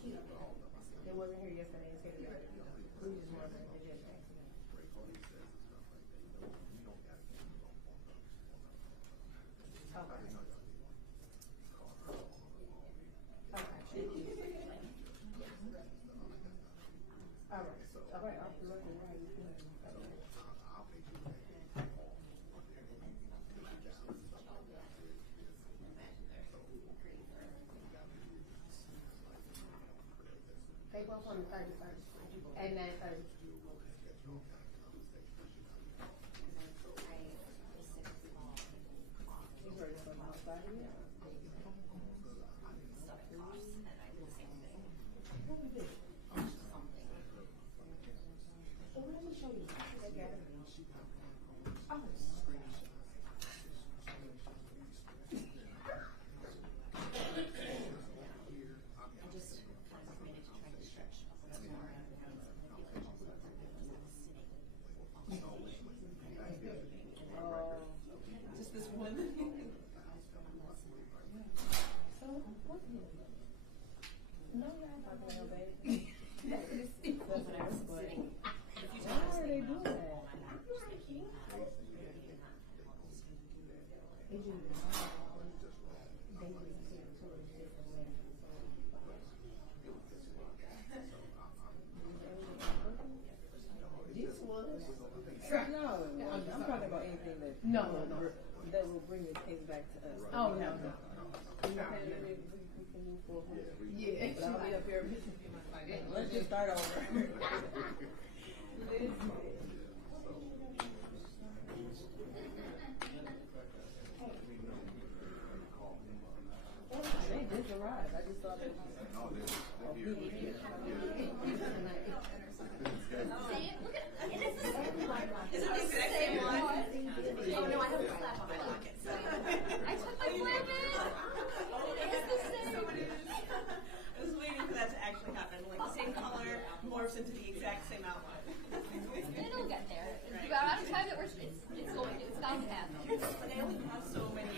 They wasn't here yesterday. It's here today. We just wondering. They just accident. All right. All right. I'll look at right. They both on the 31st at 9:30. You heard it from outside of here? What we do? Oh, let me show you. They got it. Oh. Just this one. So, what? No, y'all not going to obey. Why are they doing that? This was no, I'm talking about anything that that will bring the case back to us. Oh no. We can move forward. Yeah, but I'll be up here. Let's just start over. They just arrived. I just thought it was Look at it. Is it the same one? Oh no, I have a slap on my pocket. So I took my flip in. It's the same. I was waiting for that to actually happen. Like the same color morphs into the exact same outline. It'll get there. It's about out of time that it's going to. It's bound to happen. But I only have so many.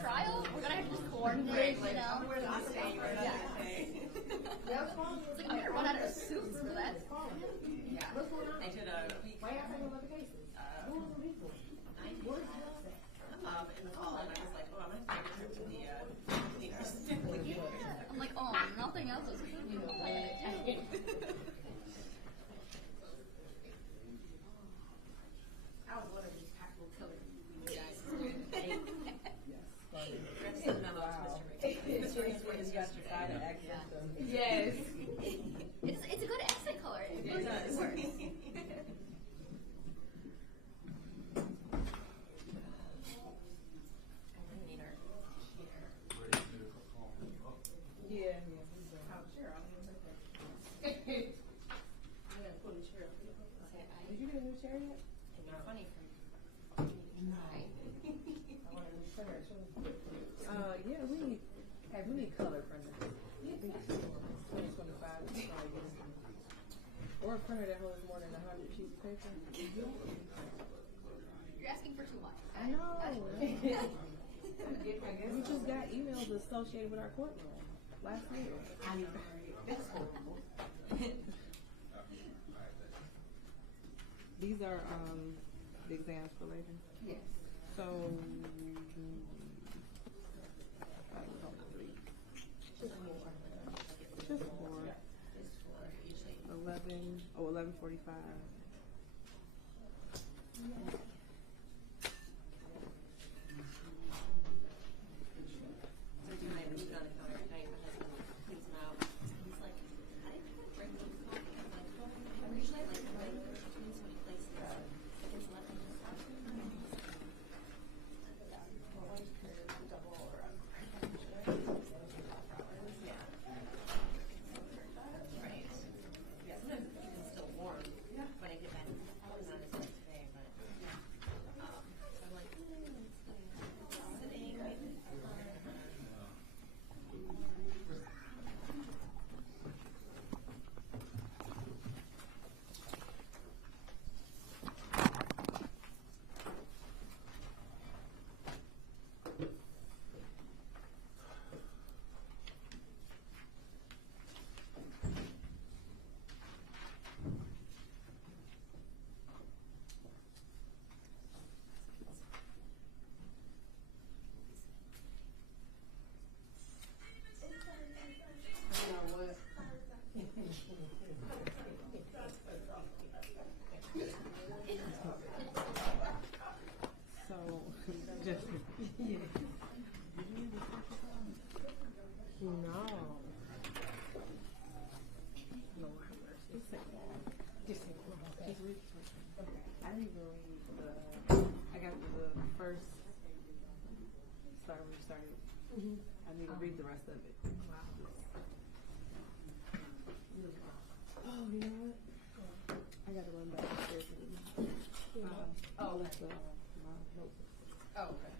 Trial? We're gonna have to just coordinate, you know. Where do I stay? Where do I stay? It's like I'm gonna run out of suits for that. Yeah. I did a week. Why y'all talking about the cases? In the fall, and I was like, oh, I'm gonna take a trip to the cleaners. I'm like, oh, nothing else is good. I was wondering if Pat will kill it. You guys. That's the memo to Mr. Ricky. Mr. Ricky yesterday. Yes. It's a good accent color. It really does. works. Yeah. Did you get a new chair yet? Funny for yeah, we need color printers. 2025. Or a printer that holds more than 100 sheets of paper. You're asking for too much. I know. We just got emails associated with our courtroom last week. I know. That's horrible. These are the exams for later. Yes. So just four. 11:45. of it. Wow. Oh, you know what? I gotta run back upstairs to the Oh, that's my notebook. oh, okay.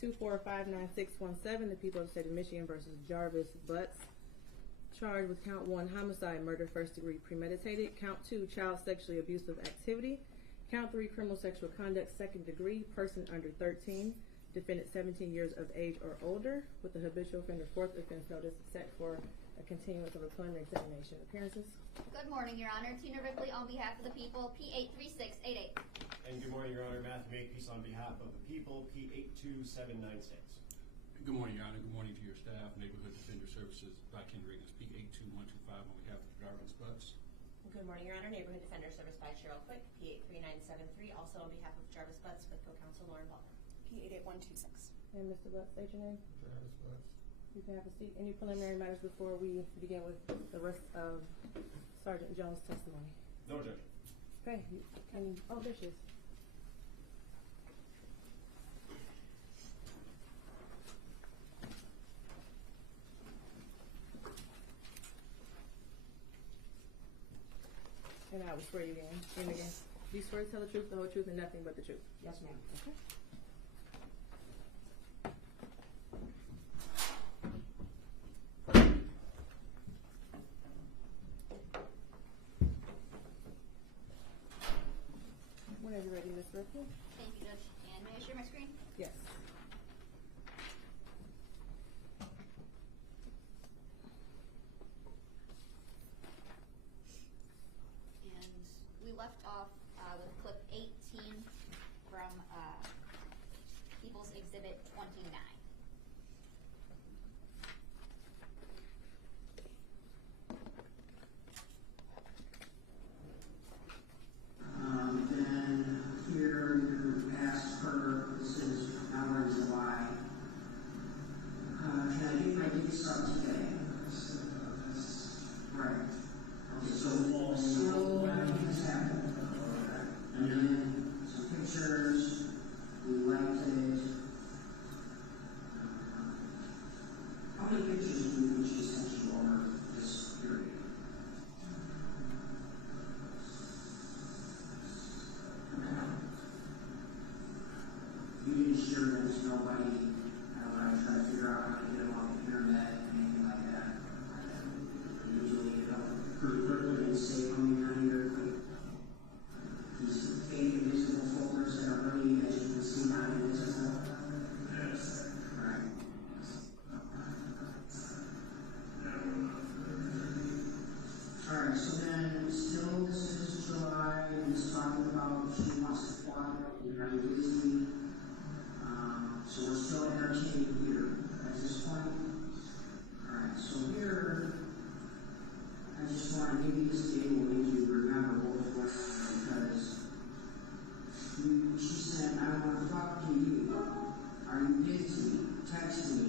2459-617, the people of the state of Michigan versus Jarvis Butts. Charged with count 1, homicide, murder, first degree, premeditated. Count 2, child sexually abusive activity. Count 3, criminal sexual conduct, second degree, person under 13. Defendant 17 years of age or older, with the habitual offender fourth offense notice set for a continuance of a preliminary examination. Appearances. Good morning, Your Honor. Tina Ripley on behalf of the people, P83688. And good morning, Your Honor. Matthew Makepeace on behalf of the people, P82796. Good morning, Your Honor. Good morning to your staff, Neighborhood Defender Services, by Ken Regnus, P82125 on behalf of Jarvis Butts. Good morning, Your Honor. Neighborhood Defender Service by Cheryl Quick, P83973, also on behalf of Jarvis Butts with co-counsel Lauren Butler, P88126. And Mr. Butts, state your name. Jarvis Butts. You can have a seat. Any preliminary matters before we begin with the rest of Sergeant Jones' testimony? No, Judge. Okay. Oh, there she is. And I will swear you in again. Do you swear to tell the truth, the whole truth, and nothing but the truth? Yes, ma'am. Okay. Whenever you're ready, Ms. Ripley. Thank you, Judge. And may I share my screen? Yes. And we left off with clip 18 from People's Exhibit 29. Then here you asked her, this is now in July, can I get my dates up today? Right. Okay, so still has happened. And then some pictures, we liked it. How many pictures would she sent you over this period? You didn't share them to nobody. I try to figure out how to get them off the internet and anything like that. You usually get up pretty quickly and save them in here quick. These fake invisible folders that are really, as you can see, not invisible. Yes. Right. Alright, so then still this is July, and it's talking about she wants to fly, you're very busy. So we're still entertaining here at this point. Alright, so here, I just want to give you this data will make you remember what was going on, because she said, I want to talk to you. Are you busy? Text me.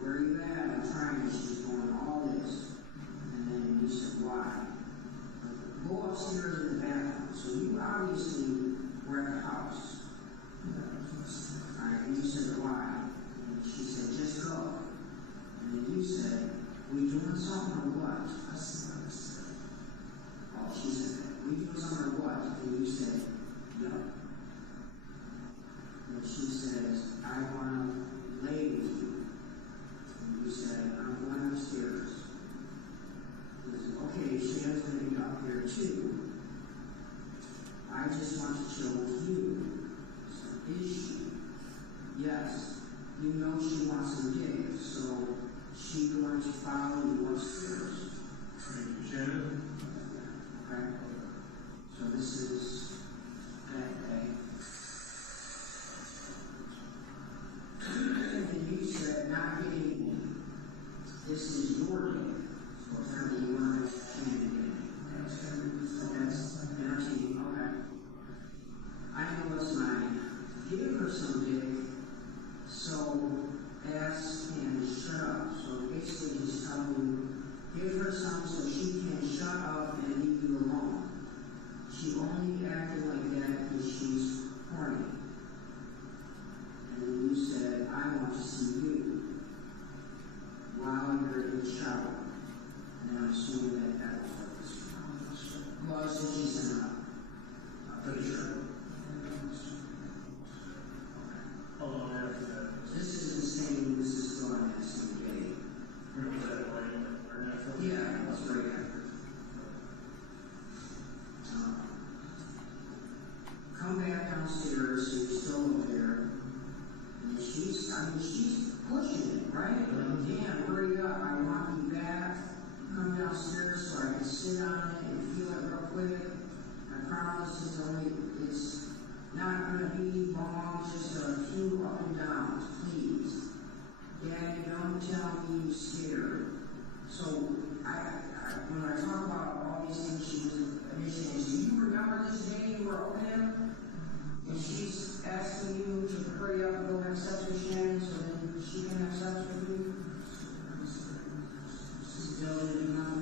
Where are you at? I'm trying. She's going all this. And then you said, why? Go upstairs in the bathroom. So you obviously were at the house. Alright, and you said, why? And she said, just go. And then you said, we doing something or what? Oh, she said, we doing something or what? And you said, no. And she says, I want to lay with you. And you said, I'm going upstairs. He said, okay, Shannon's going to be up here too. I just want to chill with you. So, is she? Yes. You know she wants some gigs, so she going to follow you upstairs. Thank you, Shannon. Okay. So this is that day. And then you said, not getting me. This is your day. So apparently you weren't Shannon getting. So that's entertaining. Okay. I know it's mine. Give her some gig. So ask and shut up. So basically he's telling you, give her some so she can shut up and leave you alone. She only acted like that because she's horny. And then you said, I want to see you while you're in the shower. And I'm assuming that was what this was. So she said, no. I'm pretty sure. How long after this is only, it's not gonna be long, it's just a few up and downs, please. Daddy, don't tell me you're scared. So, when I talk about all these things she was initiating, do you remember this day you were over there? And she's asking you to hurry up and go have sex with Shannon so then she can have sex with you? Still didn't know?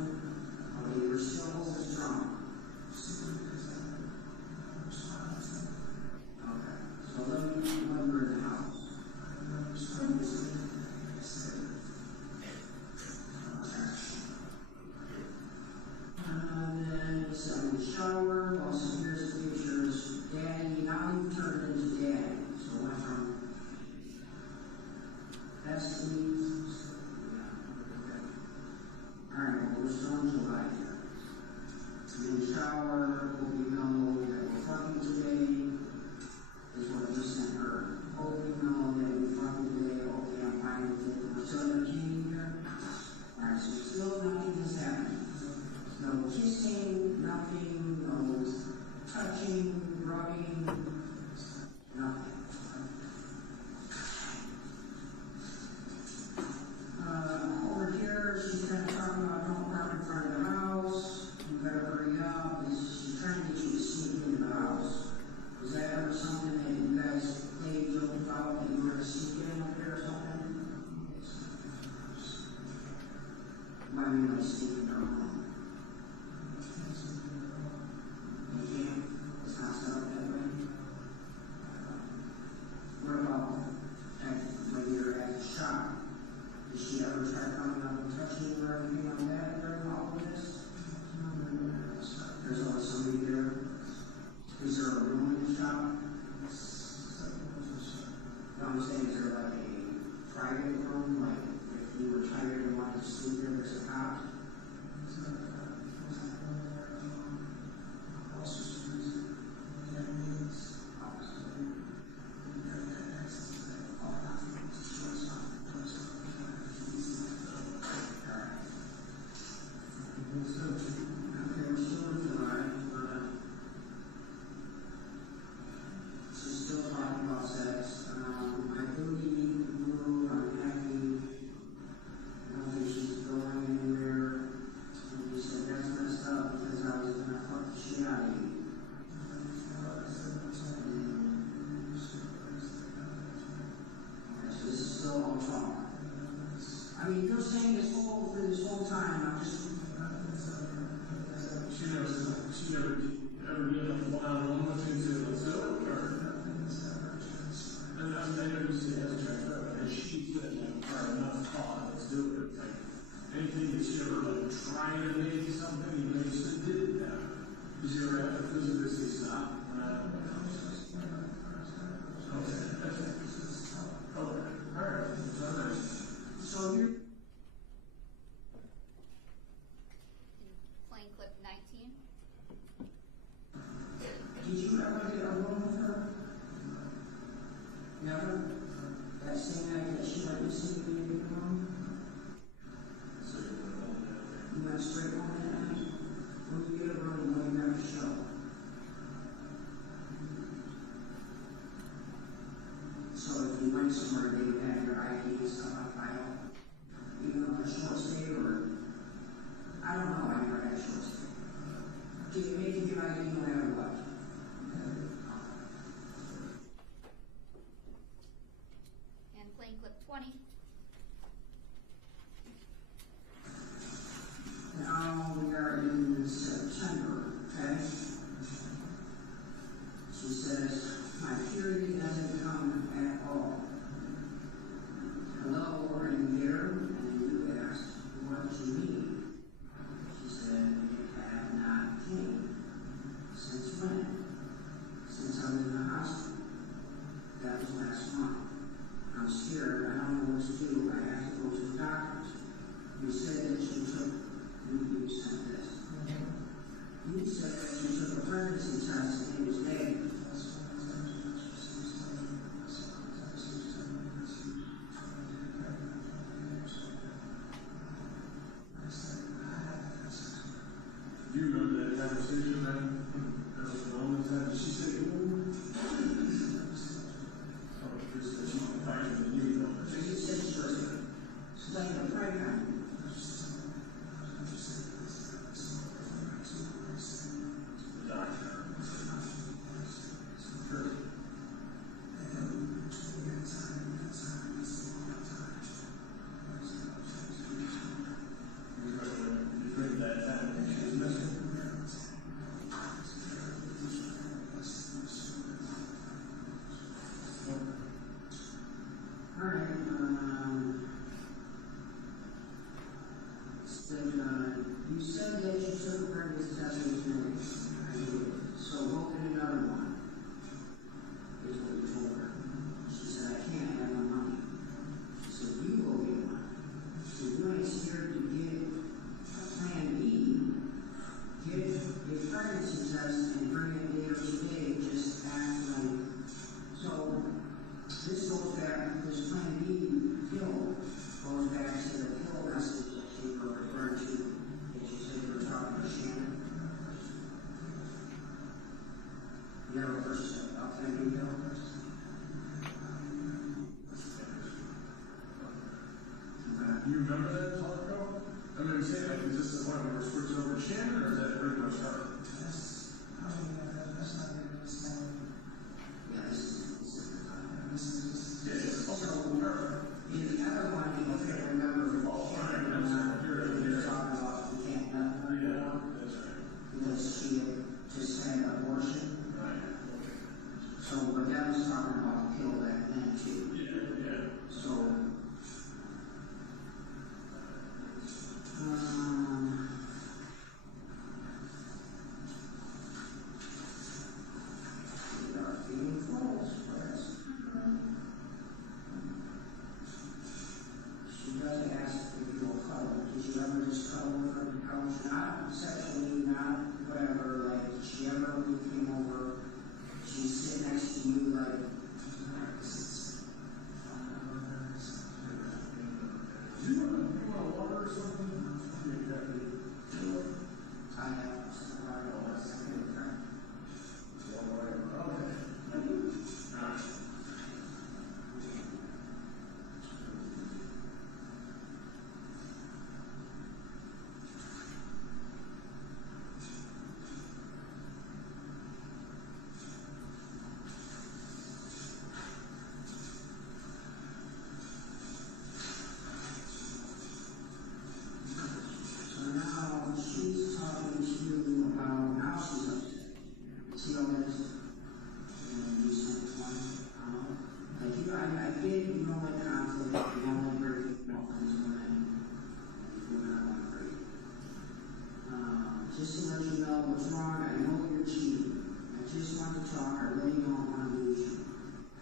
Okay, you're still holding strong. Okay, so let me remember in the house. Then sat in the shower, also here's the pictures. Daddy, now you've turned into Daddy. So went from Destiny. Alright, well, we're still in July here. In the shower, hope you know that we're fucking today. Is what you sent her. Hope you know that we're fucking today. Okay, I'm fine with it. We're still entertaining here. Alright, so still nothing is happening. No kissing, nothing, no touching, rubbing, nothing. Over here, she's kind of talking about don't park in front of the house. You better hurry up. She's trying to get you to sneak into the house. Was that ever something that you guys played joke about that you were to sneak in up there or something? Why do you like sneaking in her home? It's not set up that way. What about when you're at the shop? Did she ever try coming up and touching you or anything like that during all of this? There's always somebody there. Is there a room in the shop? No, I'm saying, is there like a private room? Like if you were tired and wanted to sleep there, there's a cot? I mean, you're saying this whole time, I'm just... She never ever did a one-on-one with you to observe her. And I know you say that's right, and she said that are enough thought, let's do it. Like, anything that she ever like trying to make something, you know, you said did that. Did you ever have to physically stop? Okay. Alright. So you're... Playing clip 19. Did you ever get a room with her? Never? That same night that she went missing, you didn't get a room? You went straight home that night? When you get a room, when you have to show? So if you went somewhere, they would have your ID and stuff on file? Even on a short stay, or... I don't know, I never had a short stay. Do you make your ID no matter what? And playing clip 20. Now we are in September, okay? She says, my period doesn't come at all. Hello, are you there? And you asked, what do you mean? She said, it had not came. Since when? Since I was in the hospital. That was last month. I'm scared, I don't know what to do. I have to go to the doctors. You said that you took, you said this. You said that you took a pregnancy test and it was negative. Do you remember that conversation then? That was the moment very kind. You said that you took pregnancy test in 2 weeks. I did. So open another one. Is what you told her. She said, I can't have no money. She said, you go get one. So you ain't scared to get a plan B, get a pregnancy test and bring it later today, just act like. So this goes back, this plan B pill goes back to the pill message that you were referring to. You have a first plan B pill? Do you remember that talk ago? I mean, is this the one we were switching over to Shannon, or is that pretty much her? That's not really small. Yeah, this is Yeah, okay. Her. In the other one, you can't remember you're talking about you can't nut her anymore. That's right. Because she had just had an abortion. Right. So, but that was talking about the pill back then too. Yeah. So, we are feeling close, Chris. She does ask if you'll cuddle. Did you ever just cuddle with her on the couch? Not sexually, not whatever. Like, did she ever, when you came over, she sit next to you like, Do you want water or something? I have some water. So now she's talking to you about how she's upset. See all this? And you sent one. Like you, I get you don't like conflict, you don't like breaking things when you're not want to break. Just to let you know what's wrong, I know you're cheating. I just want to talk, I really don't want to lose you.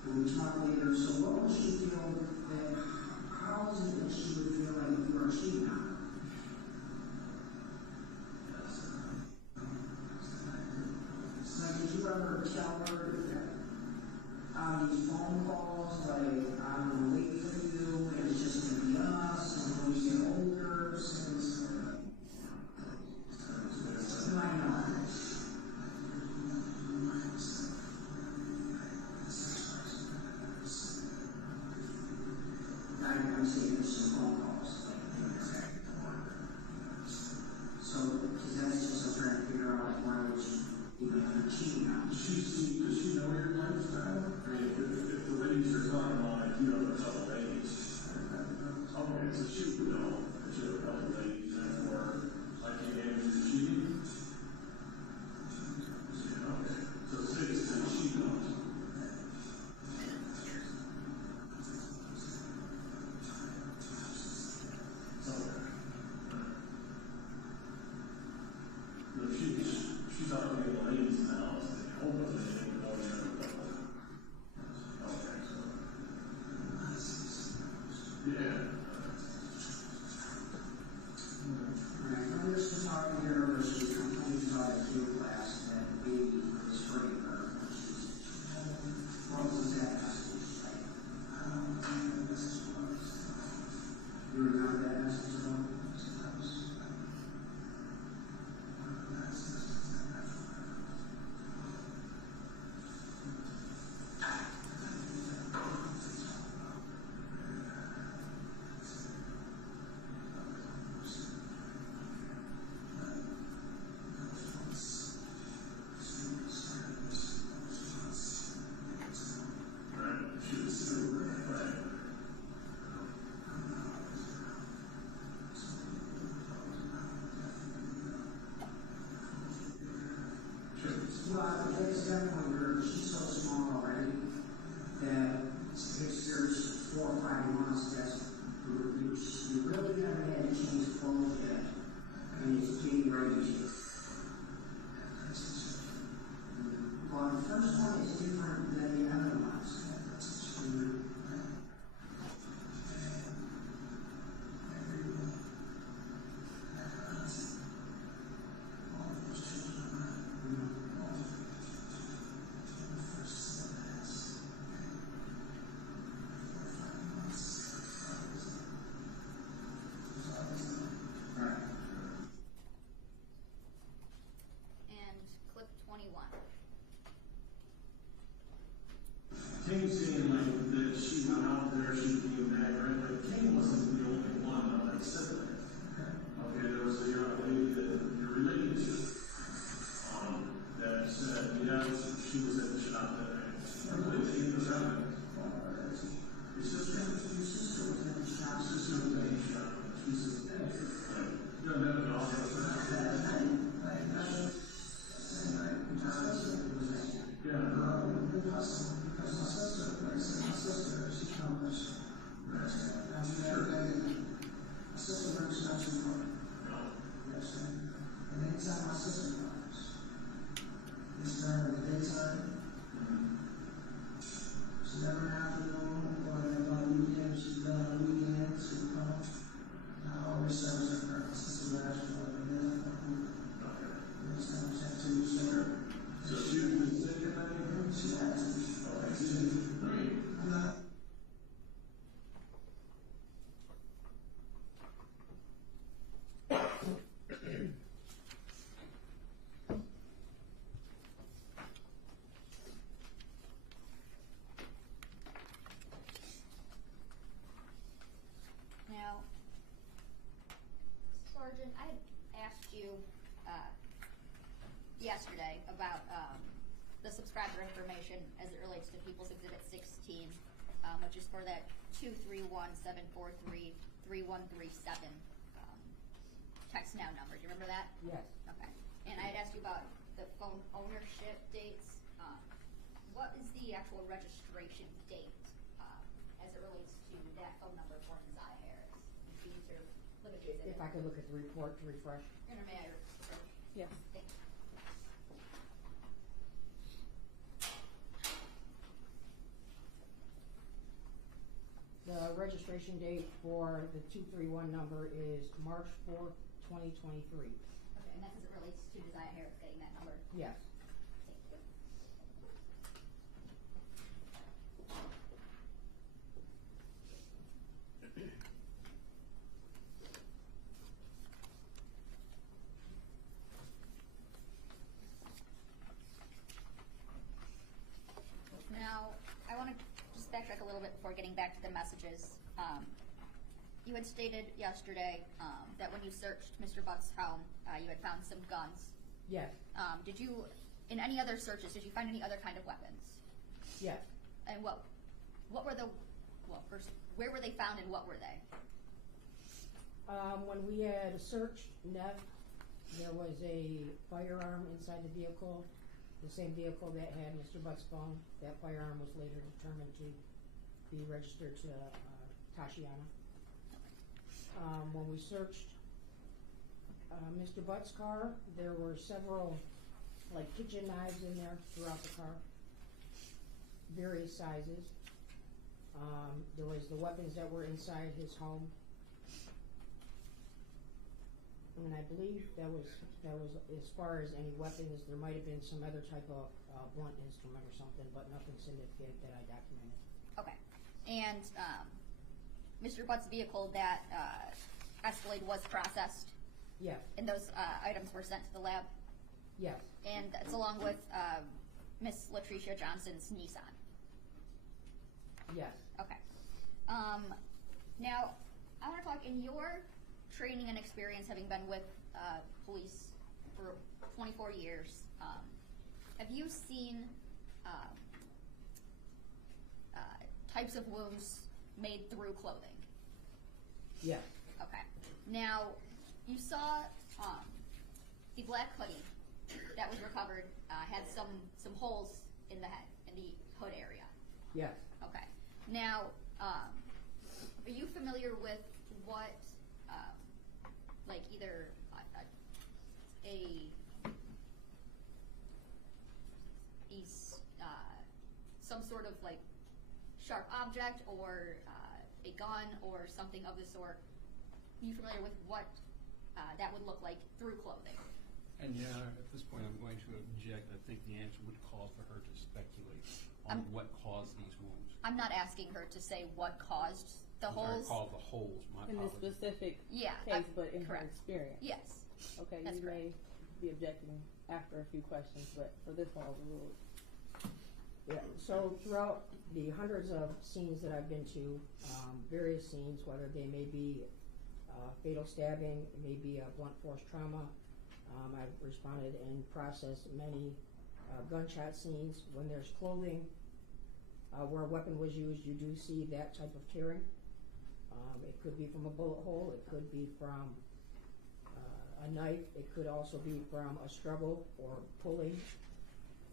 Can we talk later? So what would she feel that, how is it that she would feel like you are cheating on her? Like, did you ever tell her on these phone calls, like, I'm gonna wait for you, and it's just gonna be us, and when we get older, I know. I'm saying there's some phone calls. So, because that's just I'm trying to figure out, like, why would she even if you're cheating on me? Does she know your lifestyle? I mean, if the ladies are talking about, like, you have a couple ladies. Okay, so she would know that you have a couple ladies, therefore, like, you gave her cheating. Yeah, okay. So six, then she knows. She's not going to get the ladies in the house. They hope that they don't know each other. Okay, so. Yeah. Alright, I'm just talking to her, but she's complaining about a gym class that the baby is hurting her. What was that message like? You remember that message though? Well, it's definitely her. She's so small already that it's there's 4 or 5 months. You really haven't had to change clothes yet. I mean, it's getting ready. Well, the first one is different than the other ones. And clip 21. King seemed like that she went out there, she came back, right? But King wasn't the only one that said that. Okay, there was a young lady that you're related to, that said, yes, she was at the shop that night. I believe she was at it. Your sister was at the shop. Sister was at the shop. She said, you don't have a daughter. Now, Sergeant, I had asked you yesterday about the subscriber information as it relates to People's Exhibit 16, which is for that 231-743-3137 text now number. Do you remember that? Yes. Okay. And I had asked you about the phone ownership dates. What is the actual registration date as it relates to that phone number for Keziah Harris? These are limited. If I could look at the report to refresh. May I refresh? Yes. Thank you. The registration date for the 231 number is March 4th, 2023. Okay, and that's as it relates to Keziah Harris getting that number? Yes. Thank you. Now, I want to just backtrack a little bit before getting back to the messages. You had stated yesterday that when you searched Mr. Butts' home, you had found some guns. Yes. Did you, in any other searches, did you find any other kind of weapons? Yes. And what were the, well, first, where were they found and what were they? When we had searched Neff, there was a firearm inside the vehicle, the same vehicle that had Mr. Butts' phone. That firearm was later determined to be registered to Tashiana. When we searched Mr. Butts' car, there were several like kitchen knives in there throughout the car, various sizes. There was the weapons that were inside his home. And I believe that was as far as any weapons. There might have been some other type of blunt instrument or something, but nothing significant that I documented. Okay. And Mr. Butts' vehicle that Escalade was processed? Yes. And those items were sent to the lab? Yes. And that's along with Miss Latricia Johnson's Nissan? Yes. Okay. Now, I want to talk, in your training and experience, having been with police for 24 years, have you seen types of wounds made through clothing? Yes. Okay. Now, you saw the black hoodie that was recovered had some holes in the head, in the hood area. Yes. Okay. Now, are you familiar with what, like either some sort of like sharp object or a gun or something of the sort? Are you familiar with what that would look like through clothing? And yeah, at this point, I'm going to object. I think the answer would call for her to speculate on what caused these wounds. I'm not asking her to say what caused the holes. Called the holes. My In this apologies. specific Yeah, case, but in correct. her experience. Yes. Okay, That's you may be objecting after a few questions, but for this one, overruled. Yeah, so throughout the hundreds of scenes that I've been to, various scenes, whether they may be fatal stabbing, it may be a blunt force trauma, I've responded and processed many gunshot scenes. When there's clothing where a weapon was used, you do see that type of tearing. It could be from a bullet hole, it could be from a knife, it could also be from a struggle or pulling.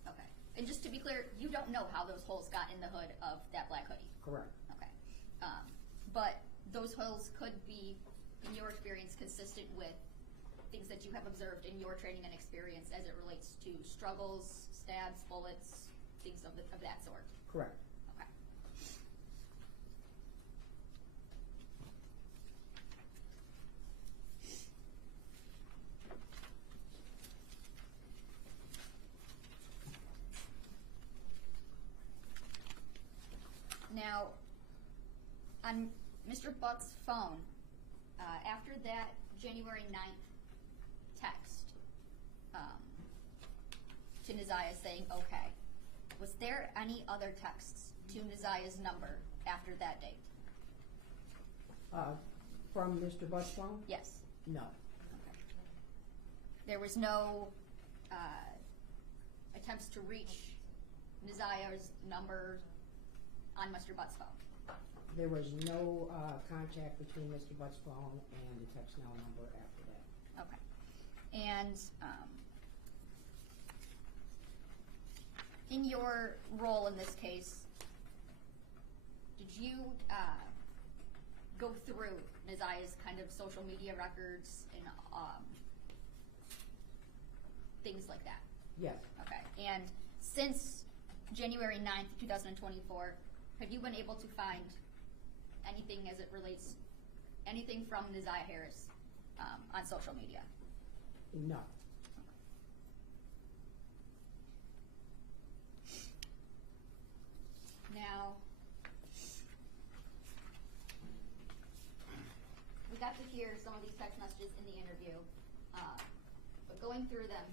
Okay. And just to be clear, you don't know how those holes got in the hood of that black hoodie. Correct. Okay. But those holes could be, in your experience, consistent with things that you have observed in your training and experience as it relates to struggles, stabs, bullets, things of that sort. Correct. Okay. Now, on Mr. Butts' phone, after that January 9th text to Naziah saying, okay, was there any other texts to Naziah's number after that date? From Mr. Butts' phone? Yes. No. Okay. There was no attempts to reach Naziah's number on Mr. Butts' phone? There was no contact between Mr. Butts' phone and the text now number after that. Okay. And in your role in this case, did you go through Naziah's kind of social media records and things like that? Yes. Okay. And since January 9th, 2024, have you been able to find anything as it relates, anything from Naziah Harris on social media? No. Now, we got to hear some of these text messages in the interview, but going through them,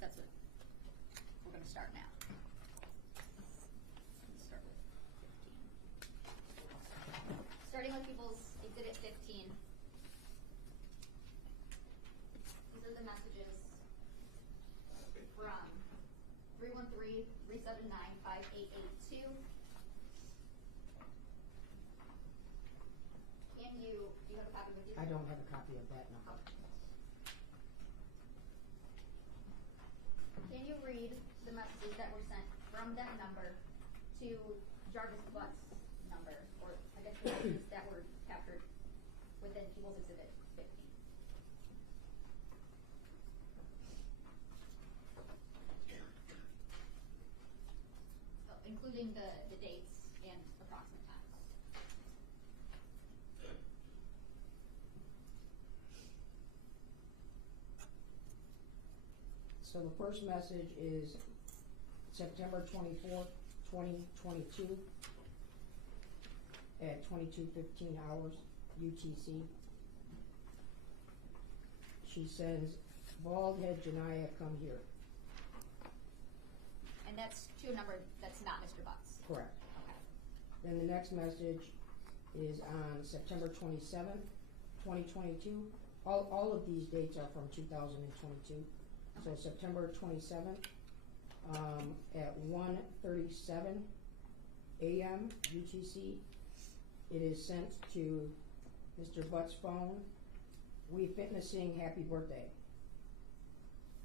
that's what we're going to start now. Let's start with 15. Starting with people's exhibit 15. These are the messages from 313-379-5882. Do you have a copy with you? I don't have a copy of that number. Can you read the messages that were sent from that number to Jarvis Butts' number, or I guess the messages that were captured within People's Exhibit 15? So, including the dates and approximate times. So the first message is September 24th, 2022 at 22:15 hours UTC. She sends, bald head Janiyah, come here. And that's to a number that's not Mr. Butts. Correct. Okay. Then the next message is on September 27th, 2022. All of these dates are from 2022. So September 27th at 1:37 a.m. UTC. It is sent to Mr. Butts' phone. We fitnessing, happy birthday.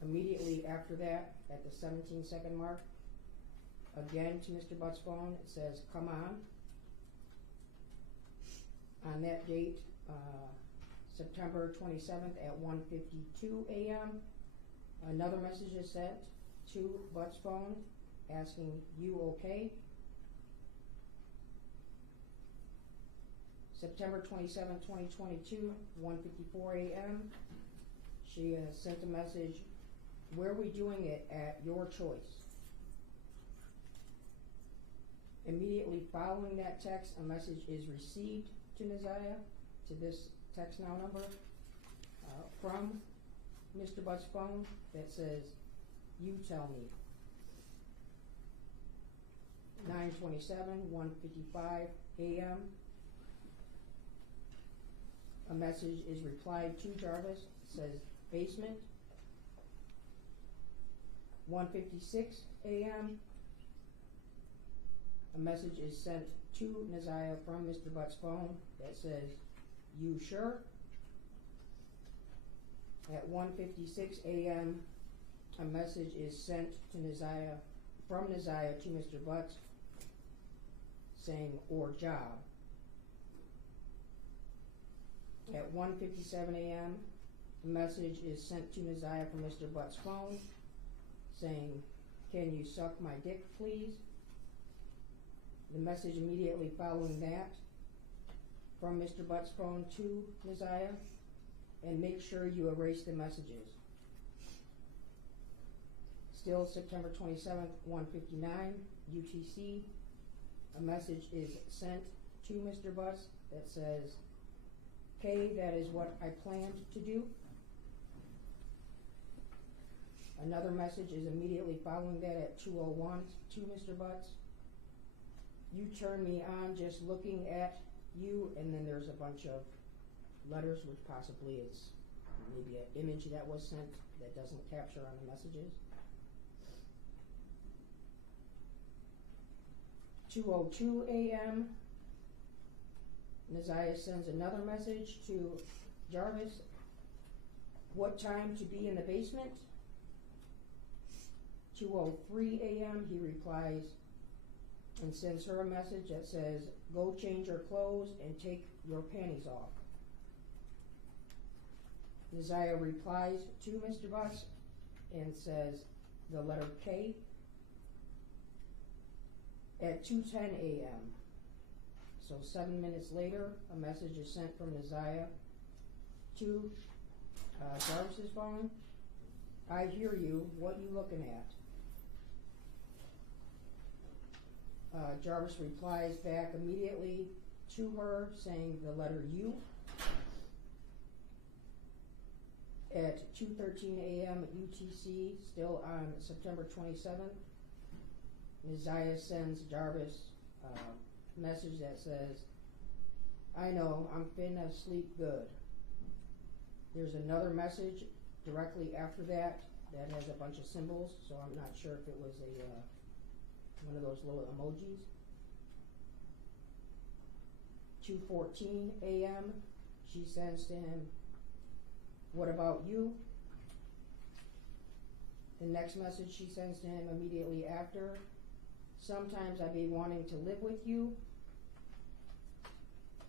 Immediately after that, at the 17-second mark, again to Mr. Butts' phone, it says, come on. On that date, September 27th at 1:52 a.m., another message is sent to Butts' phone asking, you okay? September 27, 2022, 1:54 a.m., she sent a message, where we doing it at your choice. Immediately following that text, a message is received to Neziah, to this text now number, from Mr. Butts' phone that says, you tell me. 9:27, 1:55 a.m., a message is replied to Jarvis, says basement. 1:56 a.m., a message is sent to Neziah from Mr. Butts' phone that says, you sure? At 1:56 a.m., a message is sent to Neziah, from Neziah to Mr. Butts, saying, or job. At 1:57 a.m., a message is sent to Neziah from Mr. Butts' phone, saying, can you suck my dick, please? The message immediately following that, from Mr. Butts' phone to Neziah, and make sure you erase the messages. Still September 27th, 1:59 UTC, a message is sent to Mr. Butts that says, okay, that is what I planned to do. Another message is immediately following that at 2:01 to Mr. Butts. You turn me on just looking at you, and then there's a bunch of letters, which possibly it's maybe an image that was sent that doesn't capture on the messages. 2:02 a.m., Neziah sends another message to Jarvis, what time to be in the basement? 2:03 a.m., he replies and sends her a message that says, go change your clothes and take your panties off. Neziah replies to Mr. Butts and says the letter K. At 2:10 a.m., so 7 minutes later, a message is sent from Neziah to Jarvis's phone. I hear you, what you looking at? Jarvis replies back immediately to her saying the letter U. At 2:13 a.m. UTC, still on September 27th, Neziah sends Jarvis a message that says, I know, I'm finna sleep good. There's another message directly after that that has a bunch of symbols, so I'm not sure if it was one of those little emojis. 2:14 a.m., she sends to him, what about you? The next message she sends to him immediately after, sometimes I be wanting to live with you.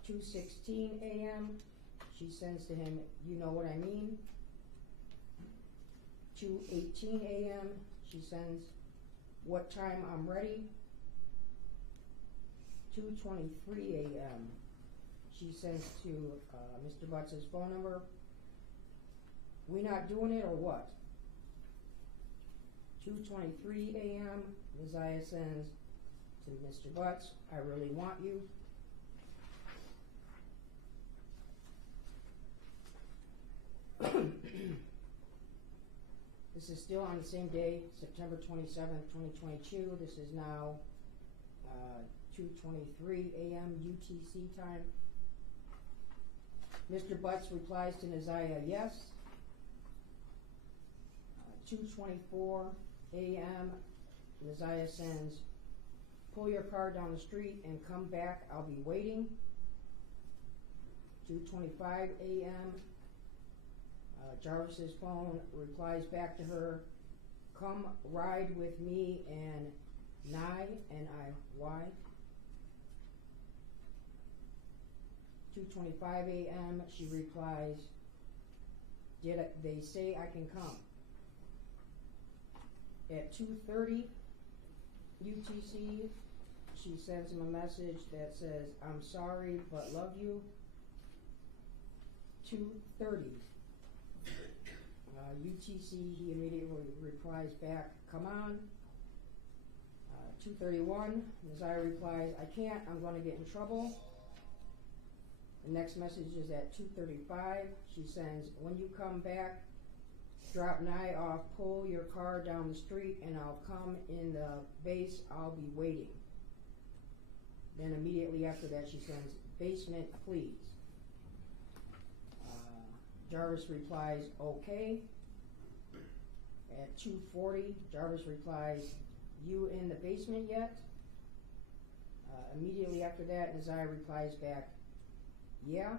2:16 a.m., she sends to him, you know what I mean. 2:18 a.m., she sends, what time I'm ready. 2:23 a.m., she sends to Mr. Butts' phone number, we not doing it or what? 2:23 a.m., Neziah sends to Mr. Butts, I really want you. This is still on the same day, September 27th, 2022. This is now 2:23 a.m. UTC time. Mr. Butts replies to Neziah, yes. 2:24 a.m., Neziah sends, pull your car down the street and come back, I'll be waiting. 2:25 a.m., Jarvis's phone replies back to her, come ride with me and Nye, N-I-Y. 2:25 a.m. she replies, did they say I can come? At 2:30 UTC, she sends him a message that says, I'm sorry but love you. 2:30 UTC, he immediately replies back, come on. 2:31, Messiah replies, I can't, I'm going to get in trouble. The next message is at 2:35. She sends, when you come back, drop Nye off, pull your car down the street, and I'll come in the base, I'll be waiting. Then immediately after that she sends, basement please. Jarvis replies, okay. At 2:40, Jarvis replies, you in the basement yet? Immediately after that, Nazai replies back, yeah.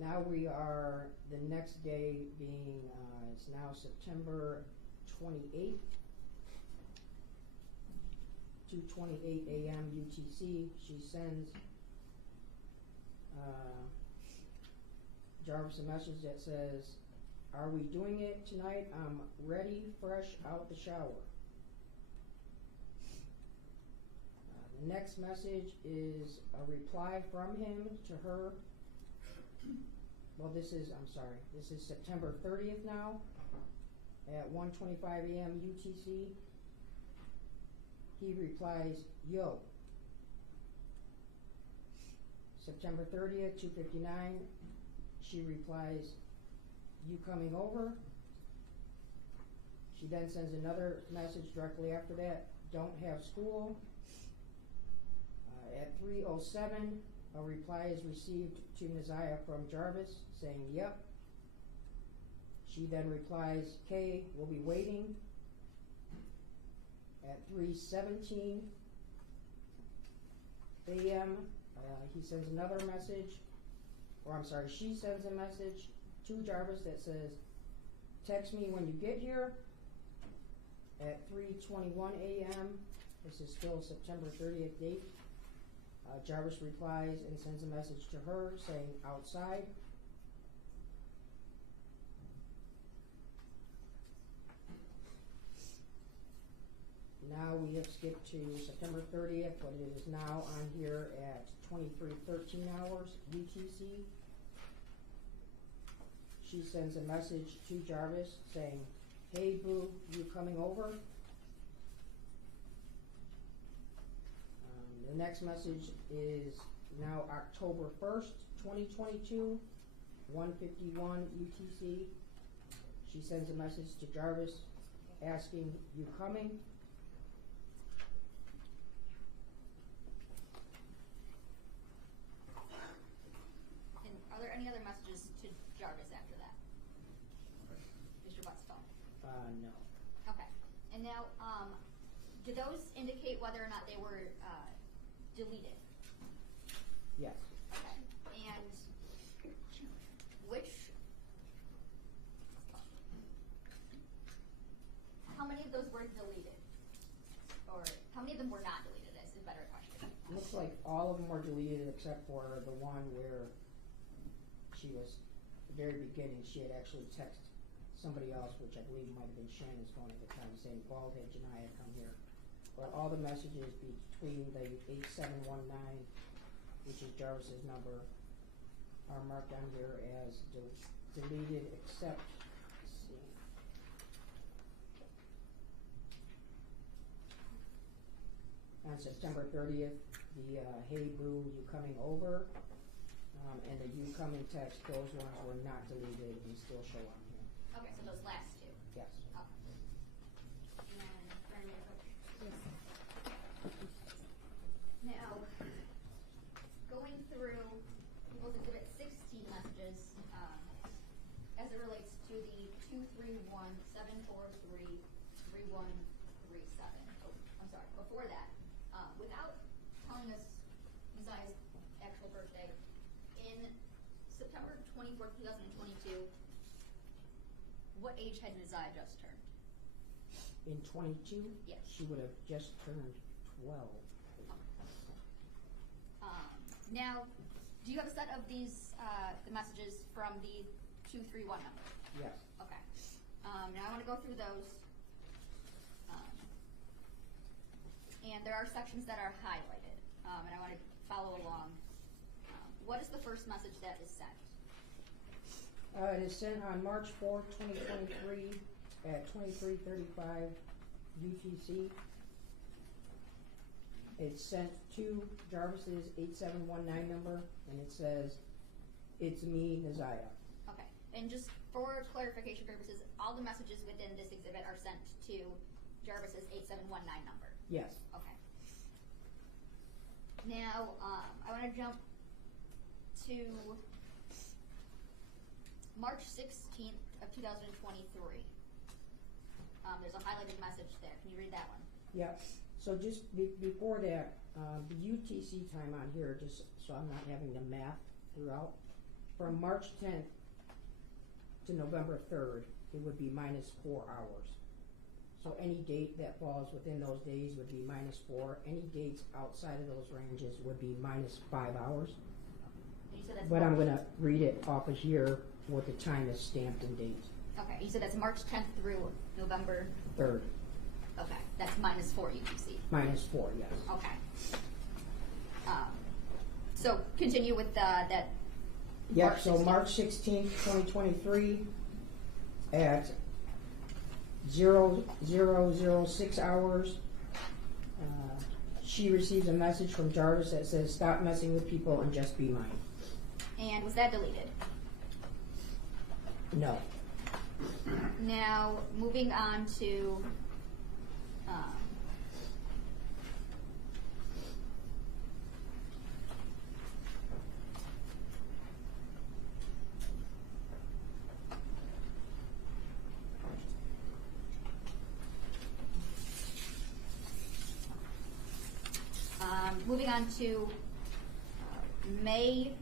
Now we are the next day being, it's now September 28th, 2:28 a.m. UTC. She sends Jarvis a message that says, are we doing it tonight? I'm ready, fresh out the shower. The next message is a reply from him to her. Well, this is September 30th now at 1:25 a.m. UTC. He replies, yo. September 30th, 2:59, she replies, you coming over? She then sends another message directly after that, don't have school. At 3:07, a reply is received to Naziah from Jarvis saying, yep. She then replies, K, we'll be waiting. At 3:17 a.m., he sends another message, she sends a message to Jarvis that says, text me when you get here. At 3:21 a.m., this is still September 30th date, Jarvis replies and sends a message to her saying, outside. Now we have skipped to September 30th, but it is now on here at 23:13 hours UTC. She sends a message to Jarvis saying, hey boo, you coming over? The next message is now October 1st, 2022, 1:51 UTC. She sends a message to Jarvis asking, you coming? And are there any other messages to Jarvis after that? Mr. Butts' phone? No. Okay. And now, do those indicate whether or not they were deleted? Yes. Okay. And how many of those were deleted? Or how many of them were not deleted is a better question. Looks like all of them were deleted except for the one where she was, at the very beginning, she had actually texted somebody else, which I believe might have been Shannon's phone at the time, saying, Baldhead Janiyah, come here. But all the messages between the 8719, which is Jarvis's number, are marked on here as deleted except, let's see. On September 30th, the hey boo, you coming over, and the you coming text, those ones were not deleted and still show on here. Okay, so those last two. Yes. Okay. And Brenda, now, going through People's Exhibit 16 messages, as it relates to the 231-743-3137. Oh, I'm sorry, before that, without telling us Messiah's actual birthday, in September 24th, 2022, what age had Neziah just turned? In 22, Yes. she would have just turned 12. Now, do you have a set of these, the messages from the 231 number? Yes. Okay. Now I want to go through those. And there are sections that are highlighted, and I want to follow along. What is the first message that is sent? It is sent on March 4th, 2023 at 23:35 UTC. It's sent to Jarvis's 8719 number, and it says, "It's me, Neziah." Okay. And just for clarification purposes, all the messages within this exhibit are sent to Jarvis's 8719 number. Yes. Okay. Now, I want to jump to March 16th of 2023. There's a highlighted message there. Can you read that one? Yeah. So just before that, the UTC time on here, just so I'm not having to math throughout, from March 10th to November 3rd, it would be -4 hours. So any date that falls within those days would be -4. Any dates outside of those ranges would be -5 hours. You said that's But I'm March- going to read it off of here what the time is stamped and date. Okay, you said that's March 10th through November 3rd. Okay, that's -4 UTC. -4, yes. Okay. So continue with that. Yep, March so 16th. March 16th, 2023 at 0006 hours, she receives a message from Jarvis that says, "Stop messing with people and just be mine." And was that deleted? No. Now, moving on to May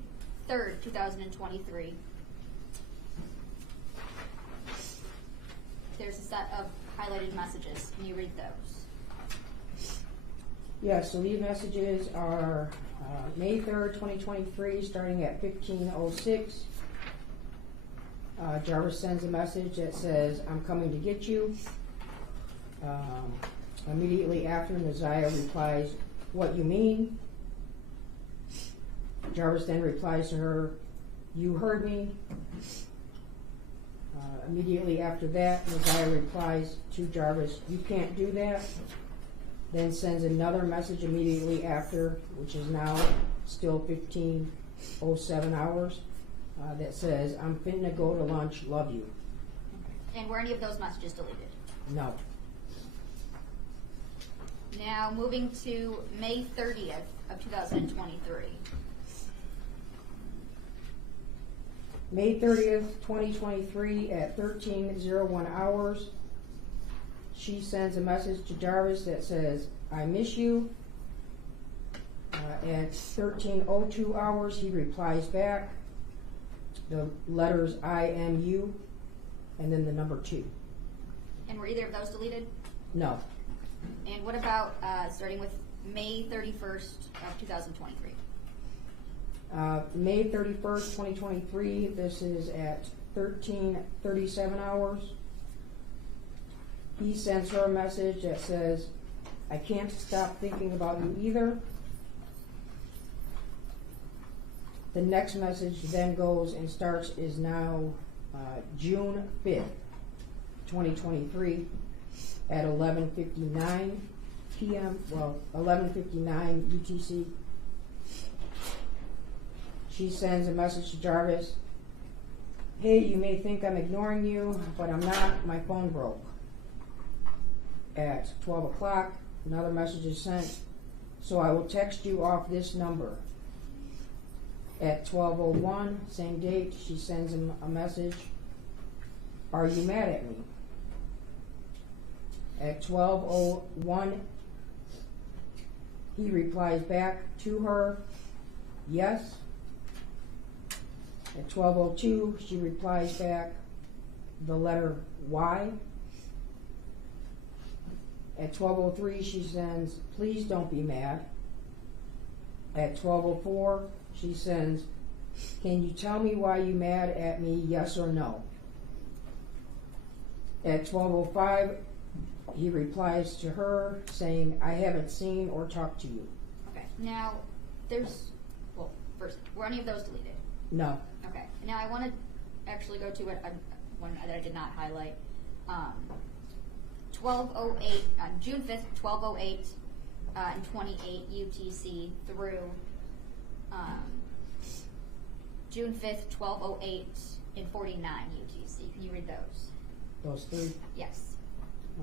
3rd, 2023. There's a set of highlighted messages. Can you read those? Yeah, so these messages are May 3rd, 2023, starting at 15:06. Jarvis sends a message that says, "I'm coming to get you." Immediately after, Neziah replies, "What you mean?" Jarvis then replies to her, "You heard me." Immediately after that, Neziah replies to Jarvis, "You can't do that." Then sends another message immediately after, which is now still 15:07 hours, that says, "I'm finna go to lunch, love you." And were any of those messages deleted? No. Now, moving to May 30th of 2023. May 30th, 2023 at 13:01 hours, she sends a message to Jarvis that says, "I miss you." At 13:02 hours, he replies back, the letters IMU, and then the number 2. And were either of those deleted? No. And what about starting with May 31st of 2023? May 31st, 2023, this is at 13:37 hours. He sends her a message that says, "I can't stop thinking about you either." The next message then goes and is now June 5th, 2023 at 11:59 p.m., 11:59 UTC. She sends a message to Jarvis, "Hey, you may think I'm ignoring you, but I'm not. My phone broke." At 12 o'clock, another message is sent, "So I will text you off this number." At 12:01, same date, she sends him a message, "Are you mad at me?" At 12:01, he replies back to her, "Yes." At 12:02, she replies back the letter Y. At 12:03, she sends, please don't be mad. At 12:04, she sends, can you tell me why you mad at me, yes or no? At 12:05, he replies to her saying, I haven't seen or talked to you. Okay, now, first, were any of those deleted? No. Okay, now I want to actually go to one that I did not highlight. 12:08, June 5th, 12:08 and 28 UTC through June 5th, 12:08 and 49 UTC. Can you read those? Those three? Yes.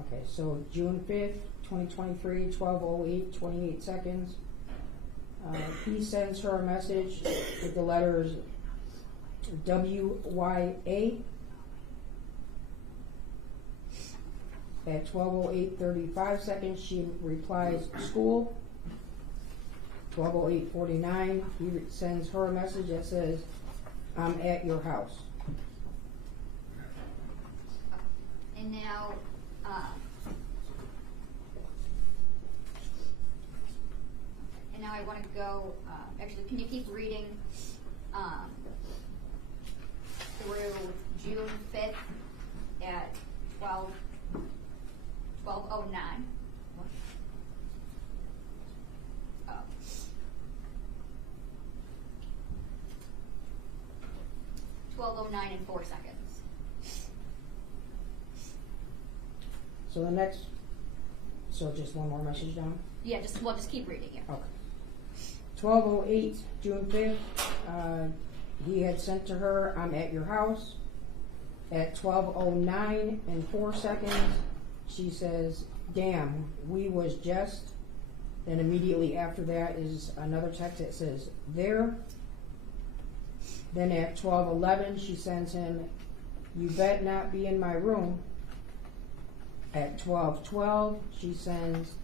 Okay, so June 5th, 2023, 12:08, 28 seconds. He sends her a message with the letters WYA. At 12:08, 35 seconds, she replies, school. 12:08, 49, he sends her a message that says, I'm at your house. And now, I want to go, actually, can you keep reading through June 5th at 12:09? Oh. 12:09 and 4 seconds. So the next, so just one more message down? Yeah, just keep reading it. Okay. 12:08, June 5th, he had sent to her, I'm at your house. At 12:09 and 4 seconds, she says, damn, we was just. Then immediately after that is another text that says, there. Then at 12:11, she sends him, you bet not be in my room. At 12:12, she sends,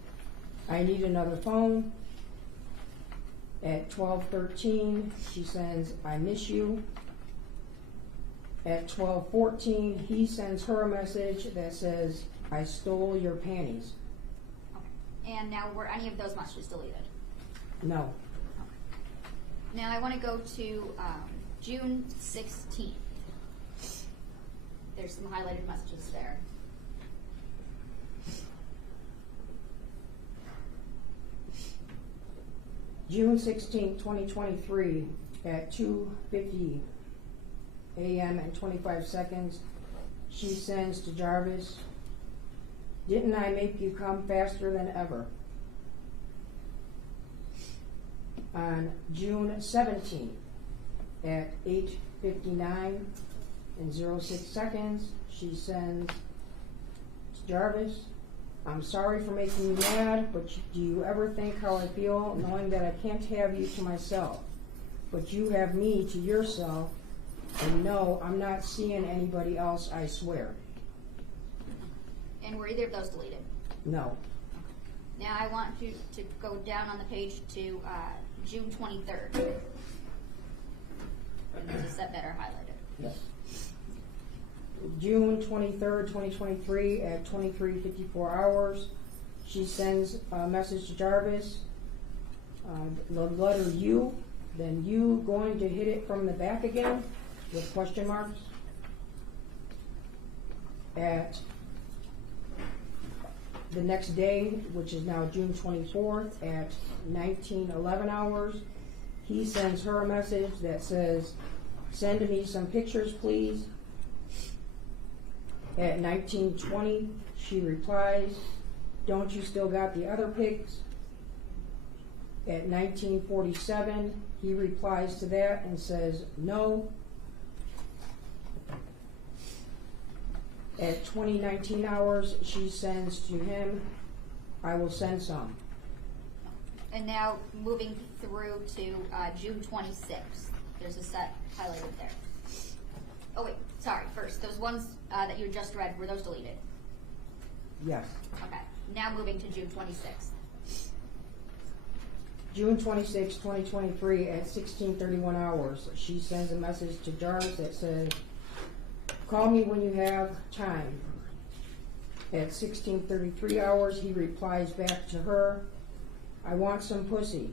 I need another phone. At 12:13, she sends, I miss you. At 12:14, he sends her a message that says, I stole your panties. Okay. And now, were any of those messages deleted? No. Okay. Now I want to go to June 16th. There's some highlighted messages there. June 16th, 2023, at 2:50 a.m. and 25 seconds, she sends to Jarvis, didn't I make you come faster than ever? On June 17th, at 8:59 and 06 seconds, she sends to Jarvis, I'm sorry for making you mad, but do you ever think how I feel knowing that I can't have you to myself, but you have me to yourself, and no, I'm not seeing anybody else, I swear. And were either of those deleted? No. Now I want you to go down on the page to June 23rd. And there's a set that are highlighted. Yes. June 23rd, 2023 at 23:54 hours, she sends a message to Jarvis, the letter U, then you going to hit it from the back again with question marks. At the next day, which is now June 24th at 19:11 hours, he sends her a message that says, send me some pictures, please. At 19:20, she replies, don't you still got the other pics? At 19:47, he replies to that and says, no. At 20:19 hours, she sends to him, I will send some. And now moving through to June 26th. There's a set highlighted there. Oh wait, sorry, first, those ones that you just read, were those deleted? Yes. Okay, now moving to June 26th. June 26, 2023 at 16:31 hours, she sends a message to Jarvis that says, call me when you have time. At 16:33 hours, he replies back to her, I want some pussy.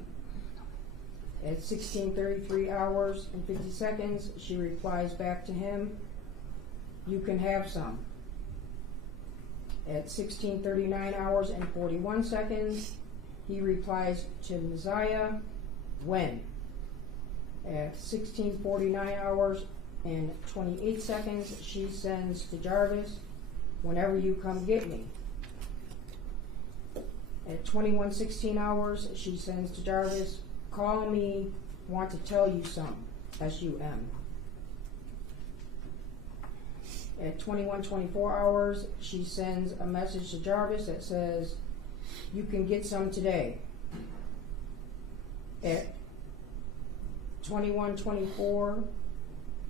At 16:33 hours and 50 seconds, she replies back to him, you can have some. At 16:39 hours and 41 seconds, he replies to Messiah, when? At 16:49 hours and 28 seconds, she sends to Jarvis, whenever you come get me. At 21:16 hours, she sends to Jarvis, call me, want to tell you some, S-U-M. At 21:24 hours, she sends a message to Jarvis that says, you can get some today. At 21:24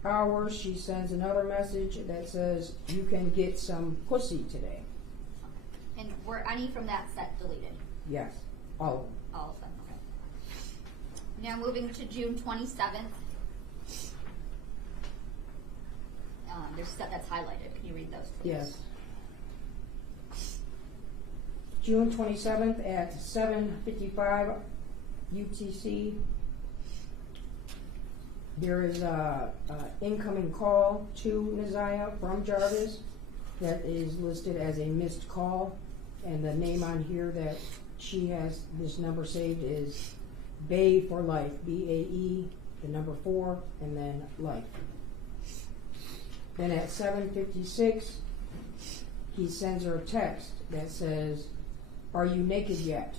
hours, she sends another message that says, you can get some pussy today. And were any from that set deleted? Yes, all of them. All of them, okay. Now moving to June 27th. There's a set that's highlighted. Can you read those, please? Yes. June 27th at 7:55 UTC. There is a incoming call to Naziah from Jarvis that is listed as a missed call, and the name on here that she has this number saved is Bae for Life, B-A-E, the number 4, and then life. Then at 7:56, he sends her a text that says, are you naked yet?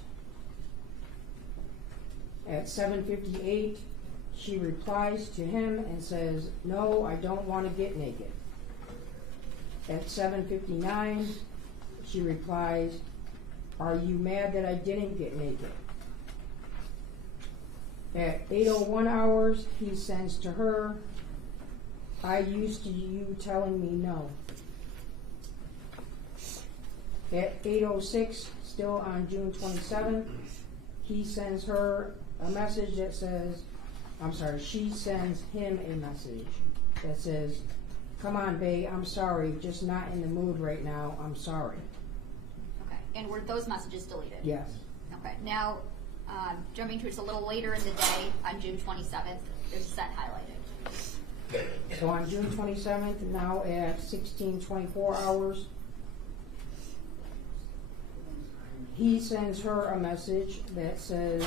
At 7:58, she replies to him and says, no, I don't want to get naked. At 7:59, she replies, are you mad that I didn't get naked? At 8:01 hours, he sends to her, I used to you telling me no. At 8:06, still on June 27th, he sends her a message that says, she sends him a message that says, come on, babe, I'm sorry, just not in the mood right now, I'm sorry. Okay, and were those messages deleted? Yes. Okay, now, jumping to just a little later in the day, on June 27th, there's a set highlighted. So on June 27th, now at 16:24 hours, he sends her a message that says,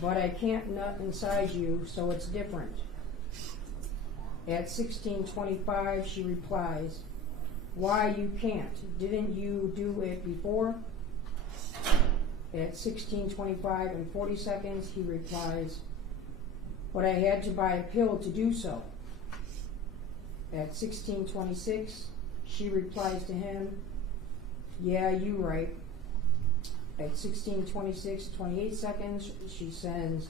but I can't nut inside you, so it's different. At 16:25, she replies, why you can't? Didn't you do it before? At 16:25 and 40 seconds, he replies, but I had to buy a pill to do so. At 16:26, she replies to him, yeah, you right. At 16:26, 28 seconds, she sends,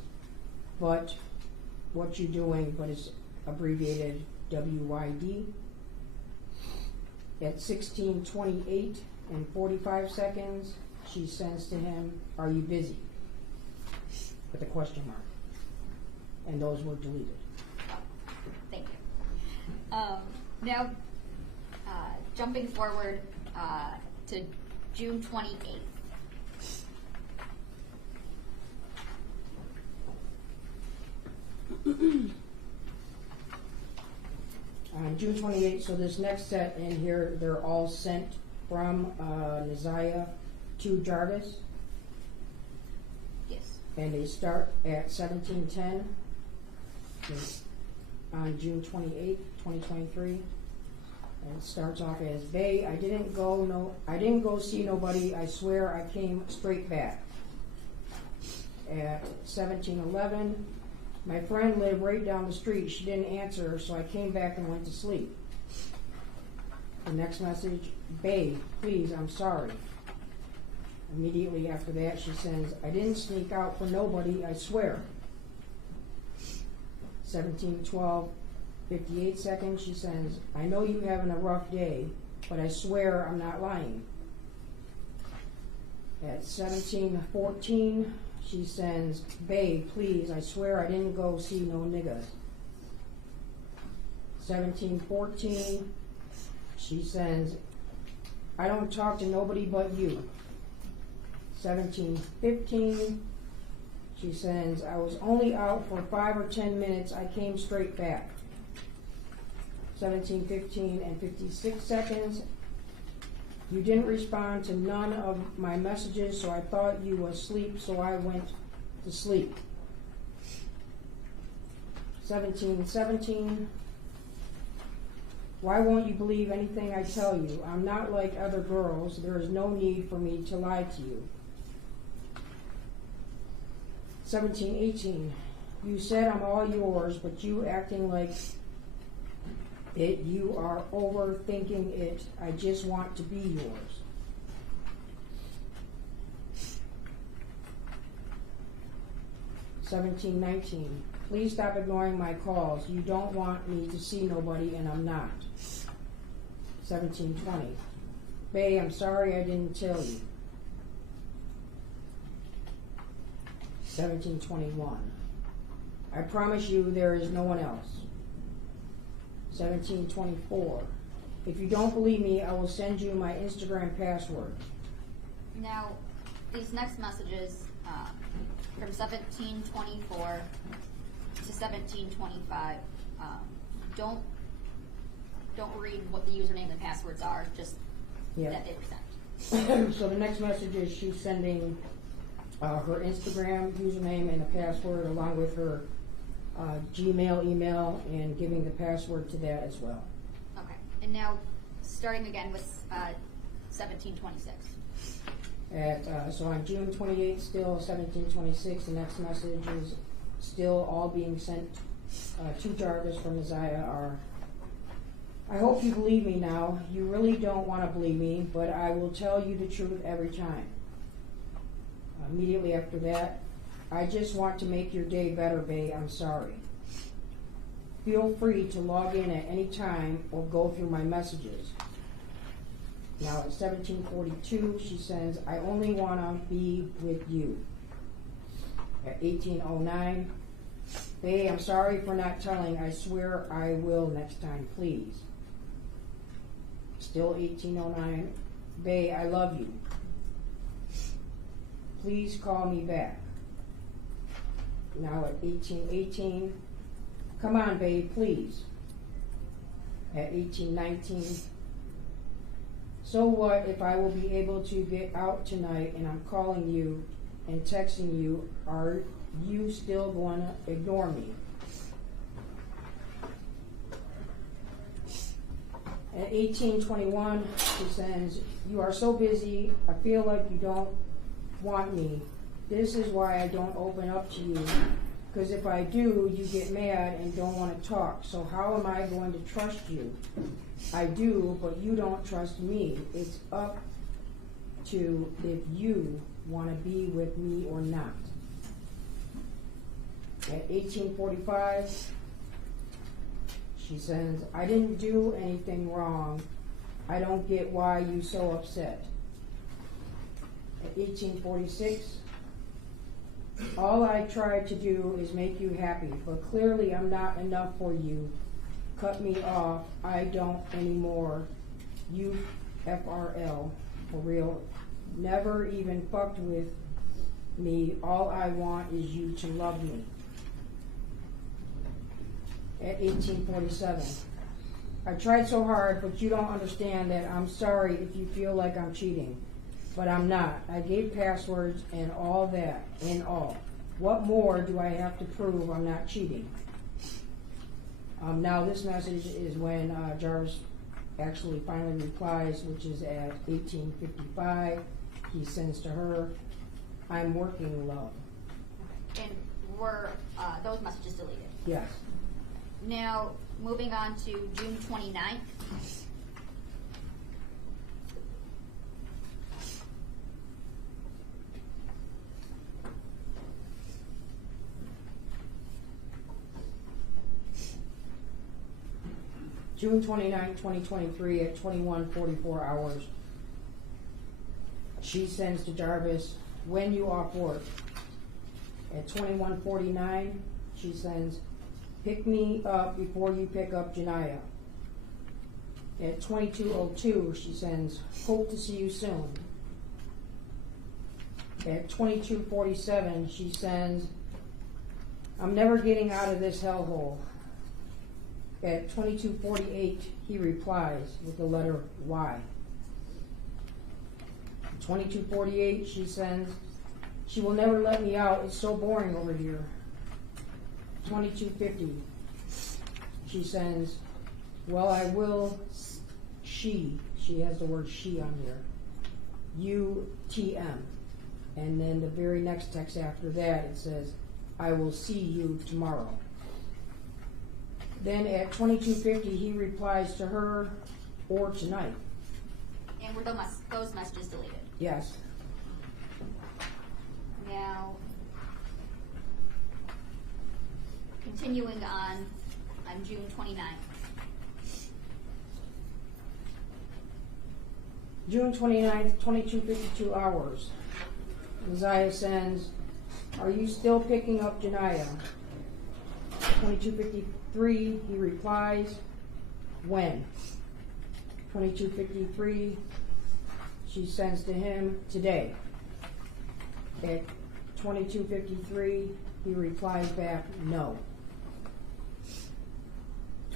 but what you doing, but it's abbreviated WYD. At 16:28 and 45 seconds, she sends to him, are you busy? With a question mark. And those were deleted. Thank you. Now, jumping forward to June 28th. On June 28th, so this next set in here, they're all sent from Naziah to Jarvis. Yes. And they start at 17:10 on June 28th, 2023. And it starts off as, Bae, I didn't go see nobody, I swear I came straight back. At 17:11, my friend lived right down the street. She didn't answer, so I came back and went to sleep. The next message, Bae, please, I'm sorry. Immediately after that, she sends, I didn't sneak out for nobody, I swear. 17:12, 58 seconds, she sends, I know you having a rough day, but I swear I'm not lying. At 17:14, she sends, babe, please, I swear I didn't go see no niggas. 17:14, she sends, I don't talk to nobody but you. 17:15, she sends, I was only out for 5 or 10 minutes, I came straight back. 17:15 and 56 seconds, you didn't respond to none of my messages, so I thought you was asleep, so I went to sleep. 17:17, why won't you believe anything I tell you? I'm not like other girls. There is no need for me to lie to you. 17:18, you said I'm all yours, but you acting like it. You are overthinking it. I just want to be yours. 17:19, please stop ignoring my calls. You don't want me to see nobody, and I'm not. 17:20, babe, I'm sorry I didn't tell you. 17:21, I promise you there is no one else. 17:24, if you don't believe me, I will send you my Instagram password. Now, these next messages, from 17:24 to 17:25, don't read what the username and passwords are, just that they were sent. So the next message is she's sending her Instagram username and a password along with her Gmail email and giving the password to that as well. Okay, and now starting again with 17:26. So on June 28th, still 17:26, the next message is still all being sent to Jarvis from Isaiah are, I hope you believe me now. You really don't want to believe me, but I will tell you the truth every time. Immediately after that, I just want to make your day better, babe. I'm sorry. Feel free to log in at any time or go through my messages. Now at 17:42, she sends, I only want to be with you. At 18:09, babe, I'm sorry for not telling. I swear I will next time, please. Still 18:09, babe, I love you. Please call me back. Now at 18:18, come on, babe, please. At 18:19, so what if I will be able to get out tonight and I'm calling you and texting you, are you still going to ignore me? At 18:21, she sends, you are so busy, I feel like you don't want me. This is why I don't open up to you, because if I do, you get mad and don't want to talk. So how am I going to trust you? I do, but you don't trust me. It's up to if you want to be with me or not. At 18:45, she sends, I didn't do anything wrong. I don't get why you so upset. At 18:46, all I try to do is make you happy, but clearly I'm not enough for you. Cut me off. I don't anymore. You FRL, for real. Never even fucked with me. All I want is you to love me. At 18:47, I tried so hard, but you don't understand that. I'm sorry if you feel like I'm cheating, but I'm not. I gave passwords and all that, and all. What more do I have to prove I'm not cheating? Now this message is when Jarvis actually finally replies, which is at 18:55. He sends to her, I'm working, love. And were those messages deleted? Yes. Now, moving on to June 29th. June 29, 2023 at 21:44 hours. She sends to Jarvis, when you off work? At 21:49, she sends, pick me up before you pick up Janiyah. At 22:02, she sends, hope to see you soon. At 22:47, she sends, I'm never getting out of this hellhole. At 22:48, he replies with the letter Y. 22:48, she sends, she will never let me out. It's so boring over here. 22:50, she sends, well, I will, she has the word she on here, UTM. And then the very next text after that, it says, I will see you tomorrow. Then at 22:50, he replies to her, or tonight. And were those messages deleted? Yes. Now, continuing on June 29th. June 29th, 22:52 hours. Isaiah sends, are you still picking up Janiyah? 22:53, he replies, when? 22:53, she sends to him, today. At 22:53, he replies back, no.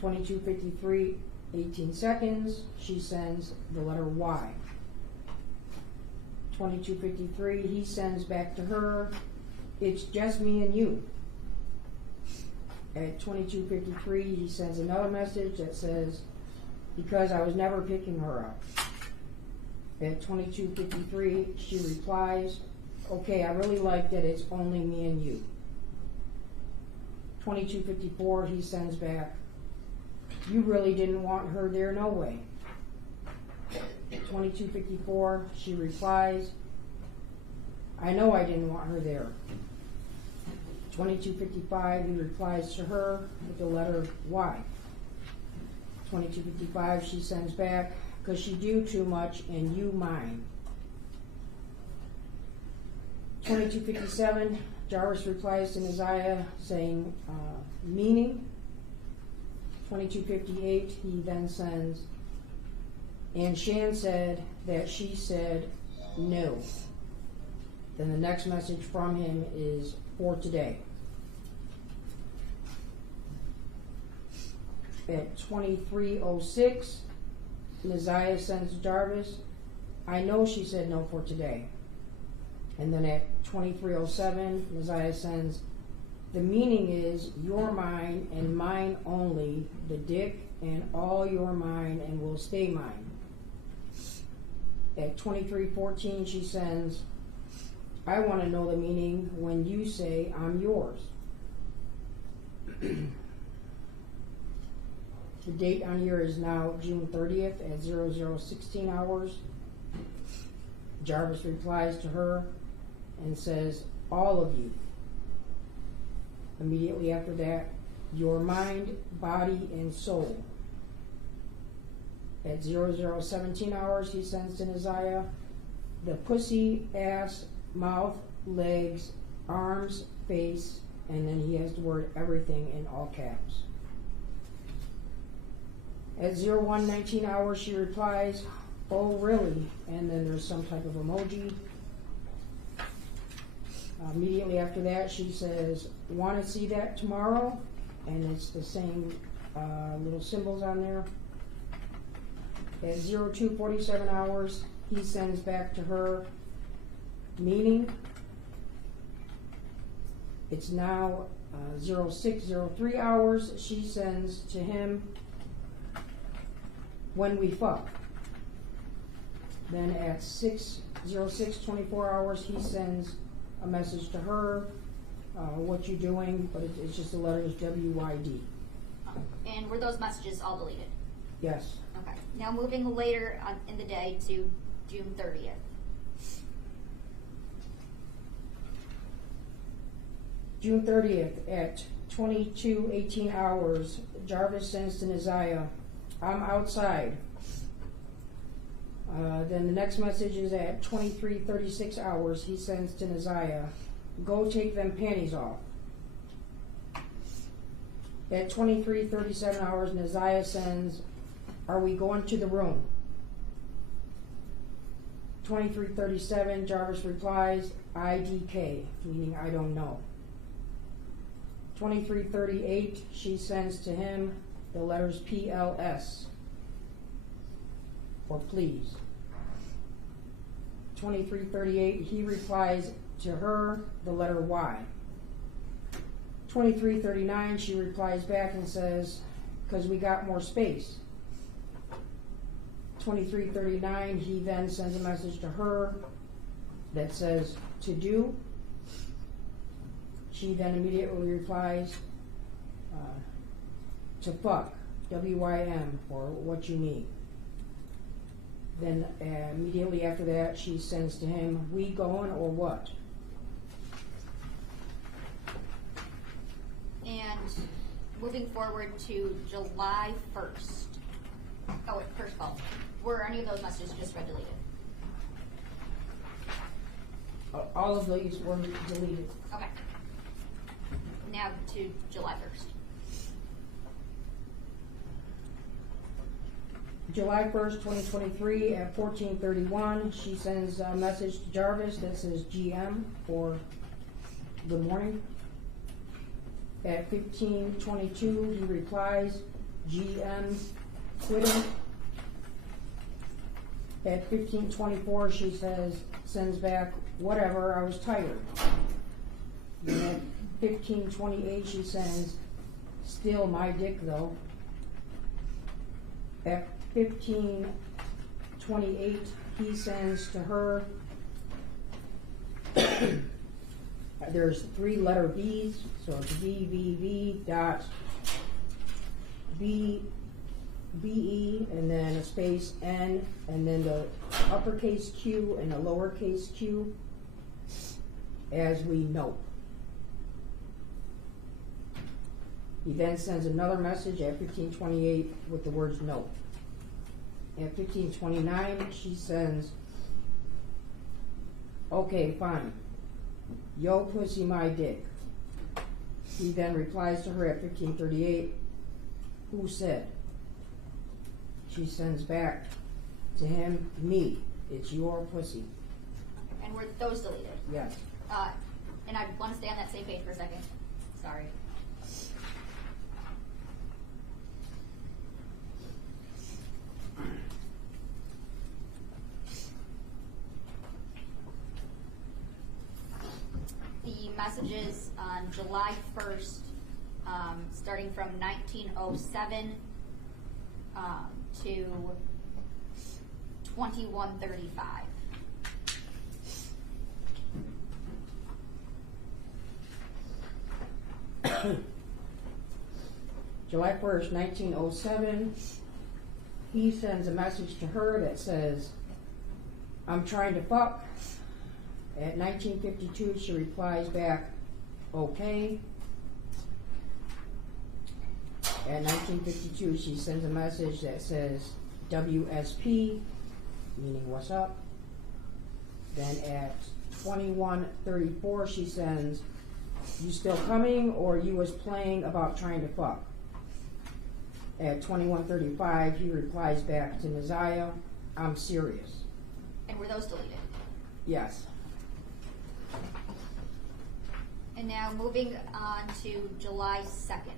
22:53, 18 seconds, she sends the letter Y. 22:53, he sends back to her, it's just me and you. At 22:53, he sends another message that says, because I was never picking her up. At 22:53, she replies, okay, I really like that it's only me and you. 22:54, he sends back, you really didn't want her there, no way. 22:54, she replies, I know I didn't want her there. 22:55, he replies to her with the letter Y. 22:55, she sends back, because she do too much and you mine. 22:57, Jarvis replies to Isaiah saying, meaning. 22:58, he then sends, and Shan said that she said no. Then the next message from him is for today. At 23:06, Isaiah sends Jarvis, I know she said no for today. And then at 23:07, Isaiah sends, the meaning is you're mine and mine only, the dick, and all you're mine and will stay mine. At 23:14, she sends, I want to know the meaning when you say I'm yours. The date on here is now June 30th at 00:16 hours. Jarvis replies to her and says, all of you. Immediately after that, your mind, body, and soul. At 00:17 hours, he sends to Isaiah, the pussy, ass, mouth, legs, arms, face, and then he has the word everything in all caps. At 01:19 hours, she replies, oh really? And then there's some type of emoji. Immediately after that, she says, want to see that tomorrow? And it's the same little symbols on there. At 02:47 hours, he sends back to her, meaning. It's now 06:03 hours. She sends to him, when we fuck. Then at 06:24 hours, he sends a message to her, what you doing, but it's just the letters WYD. And were those messages all deleted? Yes. Okay. Now moving later on in the day to June 30th. June 30th at 22:18 hours, Jarvis sends to Isaiah, I'm outside. Then the next message is at 23:36 hours. He sends to Isaiah, go take them panties off. At 23:37 hours, Naziah sends, are we going to the room? 23:37, Jarvis replies, IDK, meaning I don't know. 23:38, she sends to him the letters PLS, for please. 23:38, he replies to her the letter Y. 23:39, she replies back and says, because we got more space. 23:39, he then sends a message to her that says, to do. She then immediately replies, to fuck, WYM, or what you need. Then immediately after that, she sends to him, we going or what? And moving forward to July 1st. Oh, wait, first of all, were any of those messages just read deleted? All of these were deleted. Okay. Now to July 1st. July 1st, 2023 at 14:31, she sends a message to Jarvis that says GM for good morning. At 15:22, he replies, GM quitting. At 15:24, she sends back, whatever, I was tired. And at 15:28, she sends, still my dick though. At 15:28, he sends to her, there's 3 letter V's, so it's VVV dot BE, and then a space N, and then the uppercase Q and the lowercase q, as we know. He then sends another message at 15:28 with the words no. At 15:29, she sends, okay, fine. Yo, pussy, my dick. He then replies to her at 15:38, who said? She sends back to him, me. It's your pussy. And were those deleted? Yes. And I want to stay on that same page for a second. Sorry. The messages on July 1st, starting from 1907 to 2135. July 1st, 1907, he sends a message to her that says, I'm trying to fuck. At 1952, she replies back, okay. At 1952, she sends a message that says, WSP, meaning what's up. Then at 21:34, she sends, you still coming, or you was playing about trying to fuck? At 21:35, he replies back to Naziah, I'm serious. And were those deleted? Yes. And now moving on to July 2nd.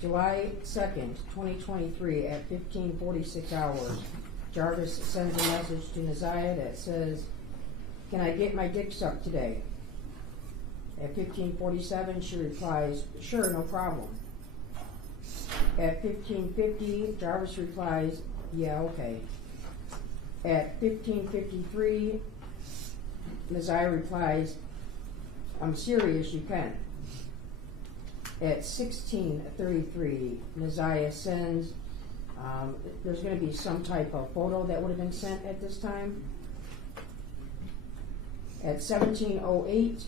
July 2nd, 2023 at 15:46 hours, Jarvis sends a message to Naziah that says, can I get my dick sucked today? At 15:47, she replies, sure, no problem. At 15:50, Jarvis replies, yeah, okay. At 15:53, Naziah replies, I'm serious, you can. At 16:33, Naziah sends, there's going to be some type of photo that would have been sent at this time. At 17:08,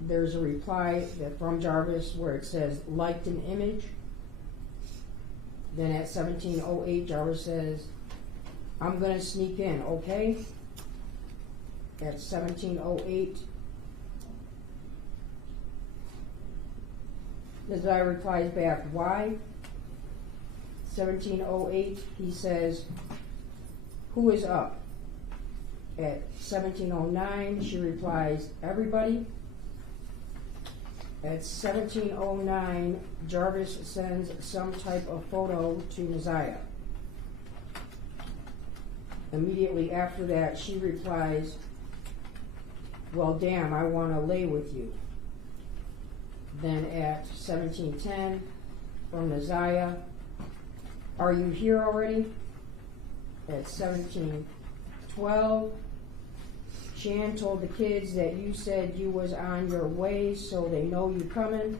there's a reply from Jarvis where it says, liked an image. Then at 17:08, Jarvis says, I'm gonna sneak in, okay? At 17:08, Desire replies back, why? 17:08, he says, who is up? At 17:09, she replies, everybody. At 17:09, Jarvis sends some type of photo to Naziah. Immediately after that, she replies, well, damn, I want to lay with you. Then at 17:10, from Naziah, are you here already? At 17:12, Shan told the kids that you said you was on your way, so they know you coming.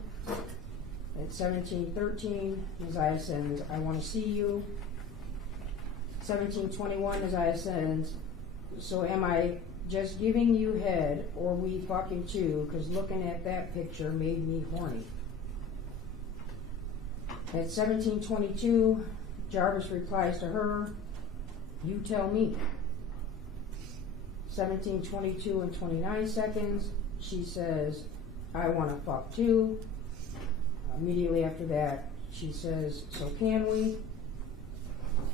At 17:13, Naziah sends, I want to see you. 17:21, Naziah sends, so am I just giving you head, or we fucking too, because looking at that picture made me horny. At 17:22, Jarvis replies to her, you tell me. 17:22 and 29 seconds, she says, I want to fuck too. Immediately after that, she says, so can we?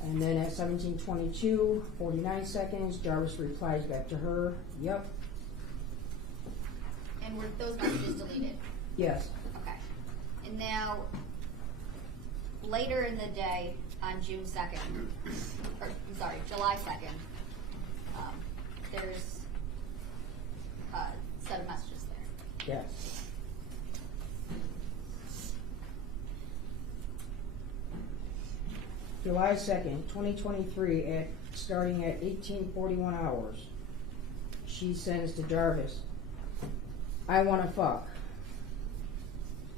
And then at 17:22, 49 seconds, Jarvis replies back to her, yep. And were those messages deleted? Yes. Okay. And now, later in the day, on June 2nd, or I'm sorry, July 2nd, there's a set of messages there. Yes. July 2nd, 2023, starting at 18:41 hours, she sends to Jarvis, I want to fuck.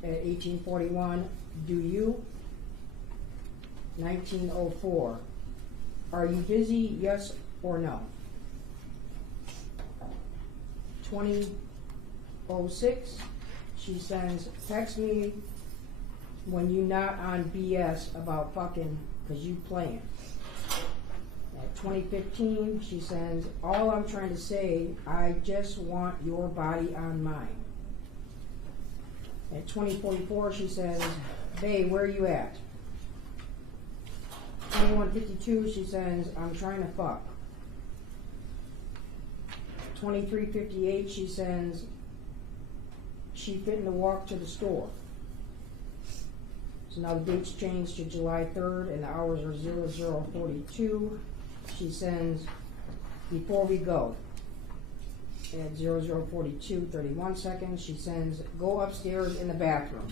At 18:41, do you? 19:04, are you busy, yes or no? 20:06, she sends, text me when you not on BS about fucking, cause you playing. At 20:15, she sends, all I'm trying to say, I just want your body on mine. At 20:44, she says, babe, where you at? 21:52, she says, I'm trying to fuck. 23:58, she sends, she fitting to walk to the store. So now the date's changed to July 3rd and the hours are 00:42. She sends, before we go. At 00:42, 31 seconds, she sends, go upstairs in the bathroom.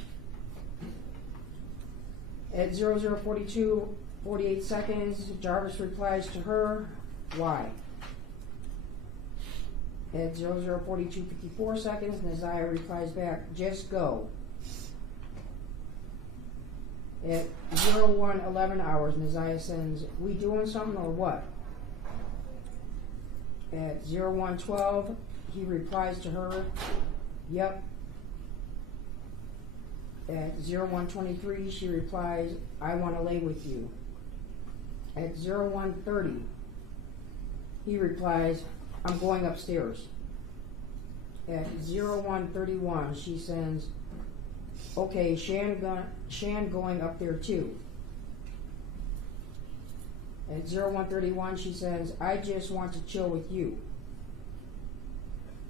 At 00:42, 48 seconds, Jarvis replies to her, why? At 00:42, 54 seconds, Naziah replies back, just go. At 01:11 hours, Naziah sends, we doing something or what? At 01:12, he replies to her, yep. At 01:23, she replies, I want to lay with you. At 01:30, he replies, I'm going upstairs. At 01:31, she sends, okay, Shan going up there too. At 01:31, she says, I just want to chill with you.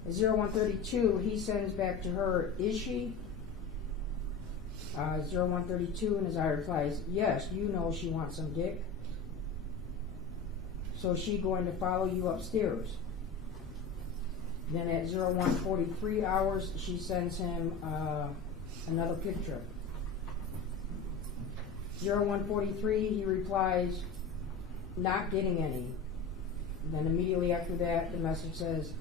At 01:32, he sends back to her, is she? 01:32, and Naziah replies, yes, you know she wants some dick. So she going to follow you upstairs. Then at 01:43 hours, she sends him another picture. 01:43, he replies, not getting any. Then immediately after that, the message says,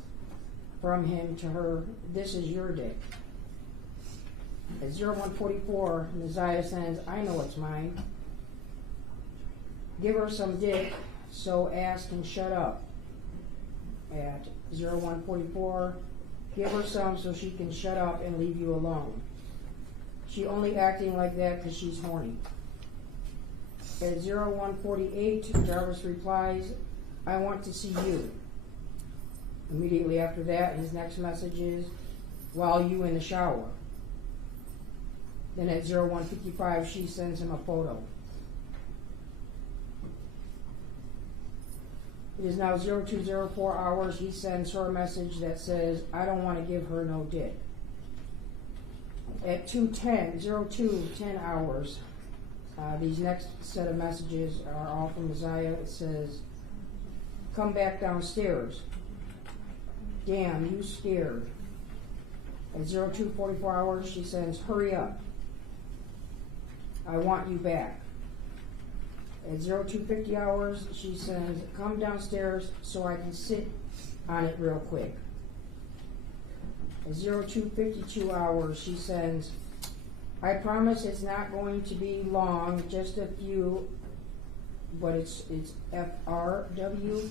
from him to her, this is your dick. At 01:44, Naziah sends, I know it's mine. Give her some dick so ass can shut up. At 01:44, give her some so she can shut up and leave you alone. She only acting like that because she's horny. At 01:48, Jarvis replies, I want to see you. Immediately after that, his next message is, while you in the shower. Then at 01:55, she sends him a photo. It is now 02:04 hours. He sends her a message that says, I don't want to give her no dick. At 02:10 hours, these next set of messages are all from Messiah. It says, come back downstairs. Damn, you scared. At 02:44 hours, she sends, hurry up. I want you back. At 02:50 hours, she sends, come downstairs so I can sit on it real quick. At 02:52 hours, she sends, I promise it's not going to be long, just a few, but it's FRW,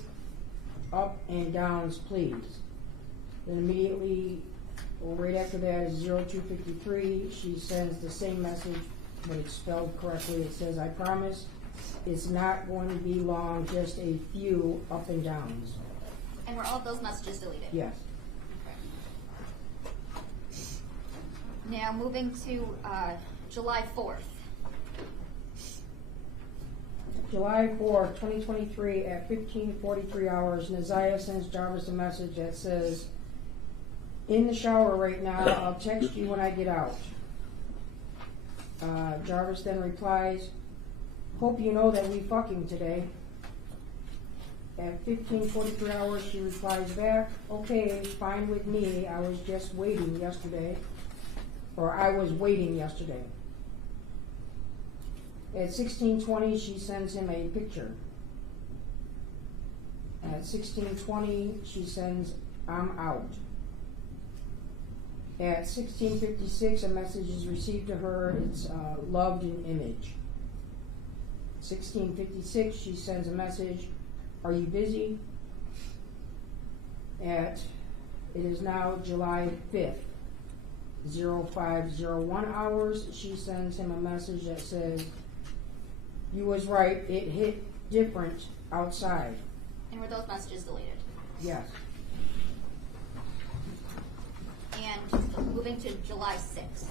up and downs, please. Then immediately, right after that is 02:53, she sends the same message, but it's spelled correctly. It says, I promise it's not going to be long, just a few up and downs. And were all of those messages deleted? Yes. Now moving to July 4th. July 4th, 2023 at 15:43 hours, Naziah sends Jarvis a message that says, in the shower right now, I'll text you when I get out. Jarvis then replies, hope you know that we fucking today. At 15:43 hours, she replies back, okay, fine with me, I was just waiting yesterday. Or I was waiting yesterday. At 16:20, she sends him a picture. At 16:20, she sends, I'm out. At 16:56, a message is received to her. It's loved in image. 16:56, she sends a message, are you busy? It is now July 5th. 05:01 hours, she sends him a message that says, you was right, it hit different outside. And were those messages deleted? Yes. And moving to July 6th.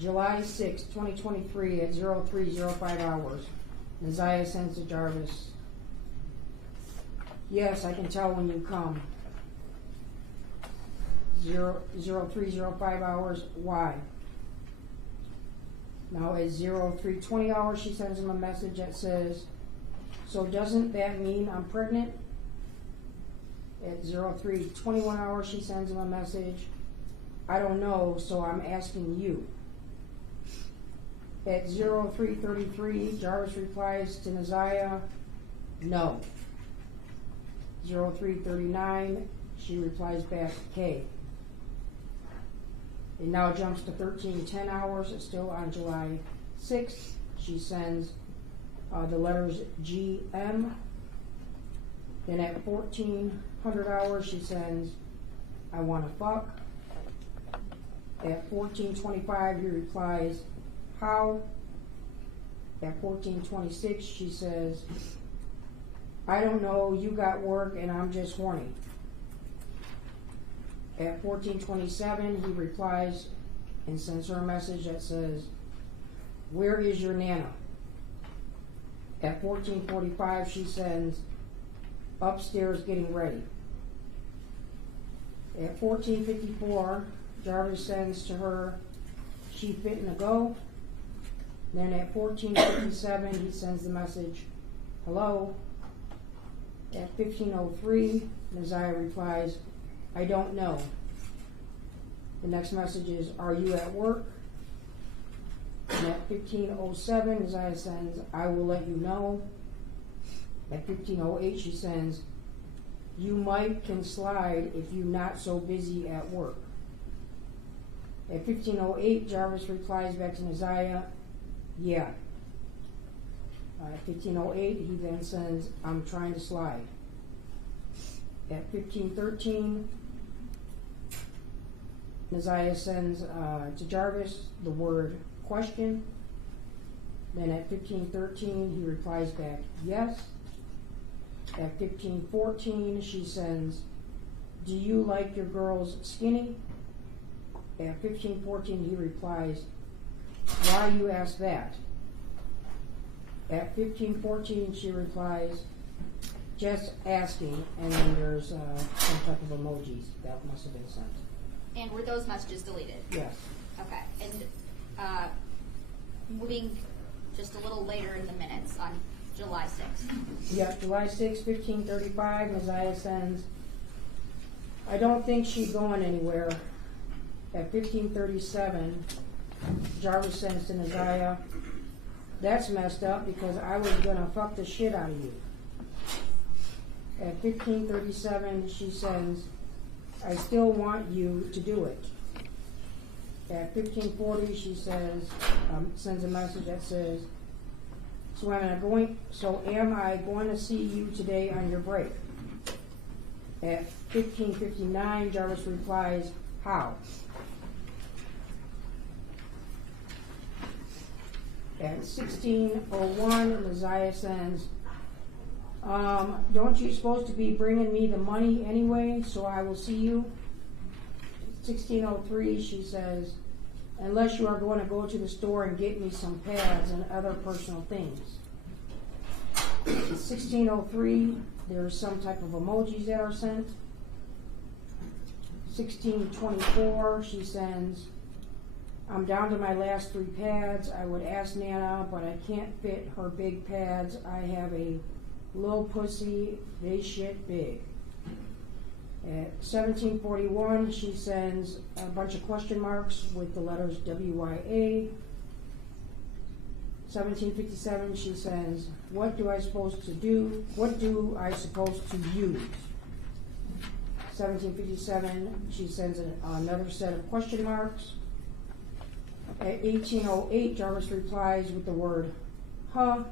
July 6, 2023 at 03:05 hours, Naziah sends to Jarvis, yes, I can tell when you come. 03:05 hours, why? Now at 03:20 hours, she sends him a message that says, so doesn't that mean I'm pregnant? At 03:21 hours, she sends him a message, I don't know, so I'm asking you. At 03:33, Jarvis replies to Naziah, no. 03:39, she replies back, K. It now jumps to 13:10 hours, still on July 6th. She sends the letters GM. Then at 1400 hours, she sends, I want to fuck. At 14:25, he replies, how? At 14:26, she says, I don't know, you got work and I'm just horny. At 14:27, he replies and sends her a message that says, where is your nana? At 14:45, she sends, upstairs getting ready. At 14:54, Jarvis sends to her, she fittin' to go. Then at 14:57, he sends the message, hello. At 15:03, Naziah replies, I don't know. The next message is, are you at work? And at 15:07, Naziah sends, I will let you know. At 15:08, she sends, you might can slide if you not so busy at work. At 15:08, Jarvis replies back to Naziah, yeah. At 15:08, he then sends, I'm trying to slide. At 15:13, Messiah sends to Jarvis the word question. Then at 15:13 he replies back yes. At 15:14 she sends, do you like your girls skinny? At 15:14 he replies, why you ask that? At 15:14 she replies, just asking, and then there's some type of emojis that must have been sent. And were those messages deleted? Yes. Okay, and moving just a little later in the minutes on July 6th. Yep, July 6, 15:35, Messiah sends, I don't think she's going anywhere. At 15:37, Jarvis sends to Messiah, that's messed up because I was gonna fuck the shit out of you. At 15:37, she sends, I still want you to do it. At 15:40, she says, sends a message that says, so am I going to see you today on your break? At 15:59, Jarvis replies, how? At 16:01, Messiah sends, don't you supposed to be bringing me the money anyway, so I will see you? 16:03, she says, unless you are going to go to the store and get me some pads and other personal things. At 16:03, there's some type of emojis that are sent. 16:24, she sends, I'm down to my last 3 pads. I would ask Nana, but I can't fit her big pads. I have a little pussy, they shit big. At 17:41, she sends a bunch of question marks with the letters WYA. 17:57, she sends, what do I supposed to do? What do I supposed to use? 17:57, she sends another set of question marks. At 18:08, Jarvis replies with the word, huh?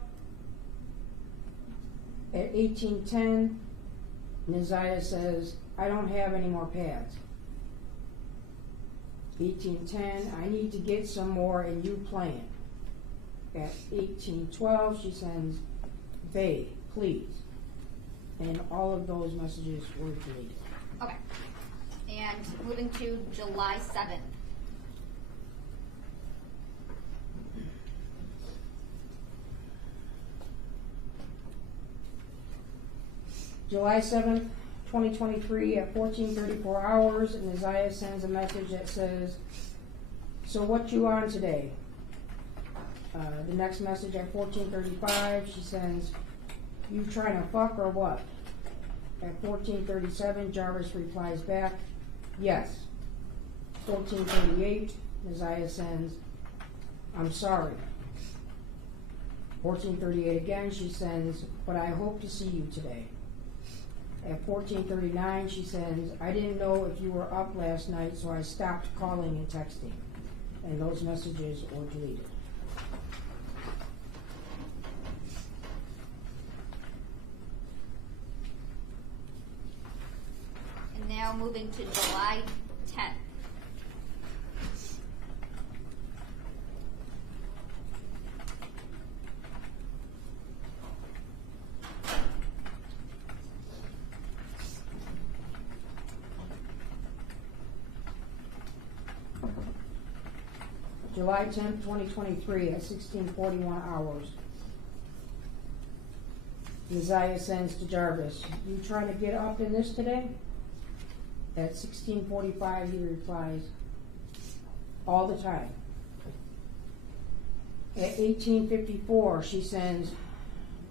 At 18:10, Messiah says, I don't have any more pads. 18:10, I need to get some more and you plan. At 18:12, she sends, babe, please. And all of those messages were deleted. Okay. And moving to July 7th. July 7th, 2023 at 14:34 hours, and Isaiah sends a message that says, so what you on today? The next message at 14:35, she sends, you trying to fuck or what? At 14:37, Jarvis replies back, yes. 14:38, Isaiah sends, I'm sorry. 14:38 again, she sends, but I hope to see you today. At 14:39, she sends, I didn't know if you were up last night, so I stopped calling and texting. And those messages were deleted. And now moving to July 10th. July 10th, 2023 at 16:41 hours. Isaiah sends to Jarvis, you trying to get up in this today? At 16:45 he replies, all the time. At 18:54 she sends,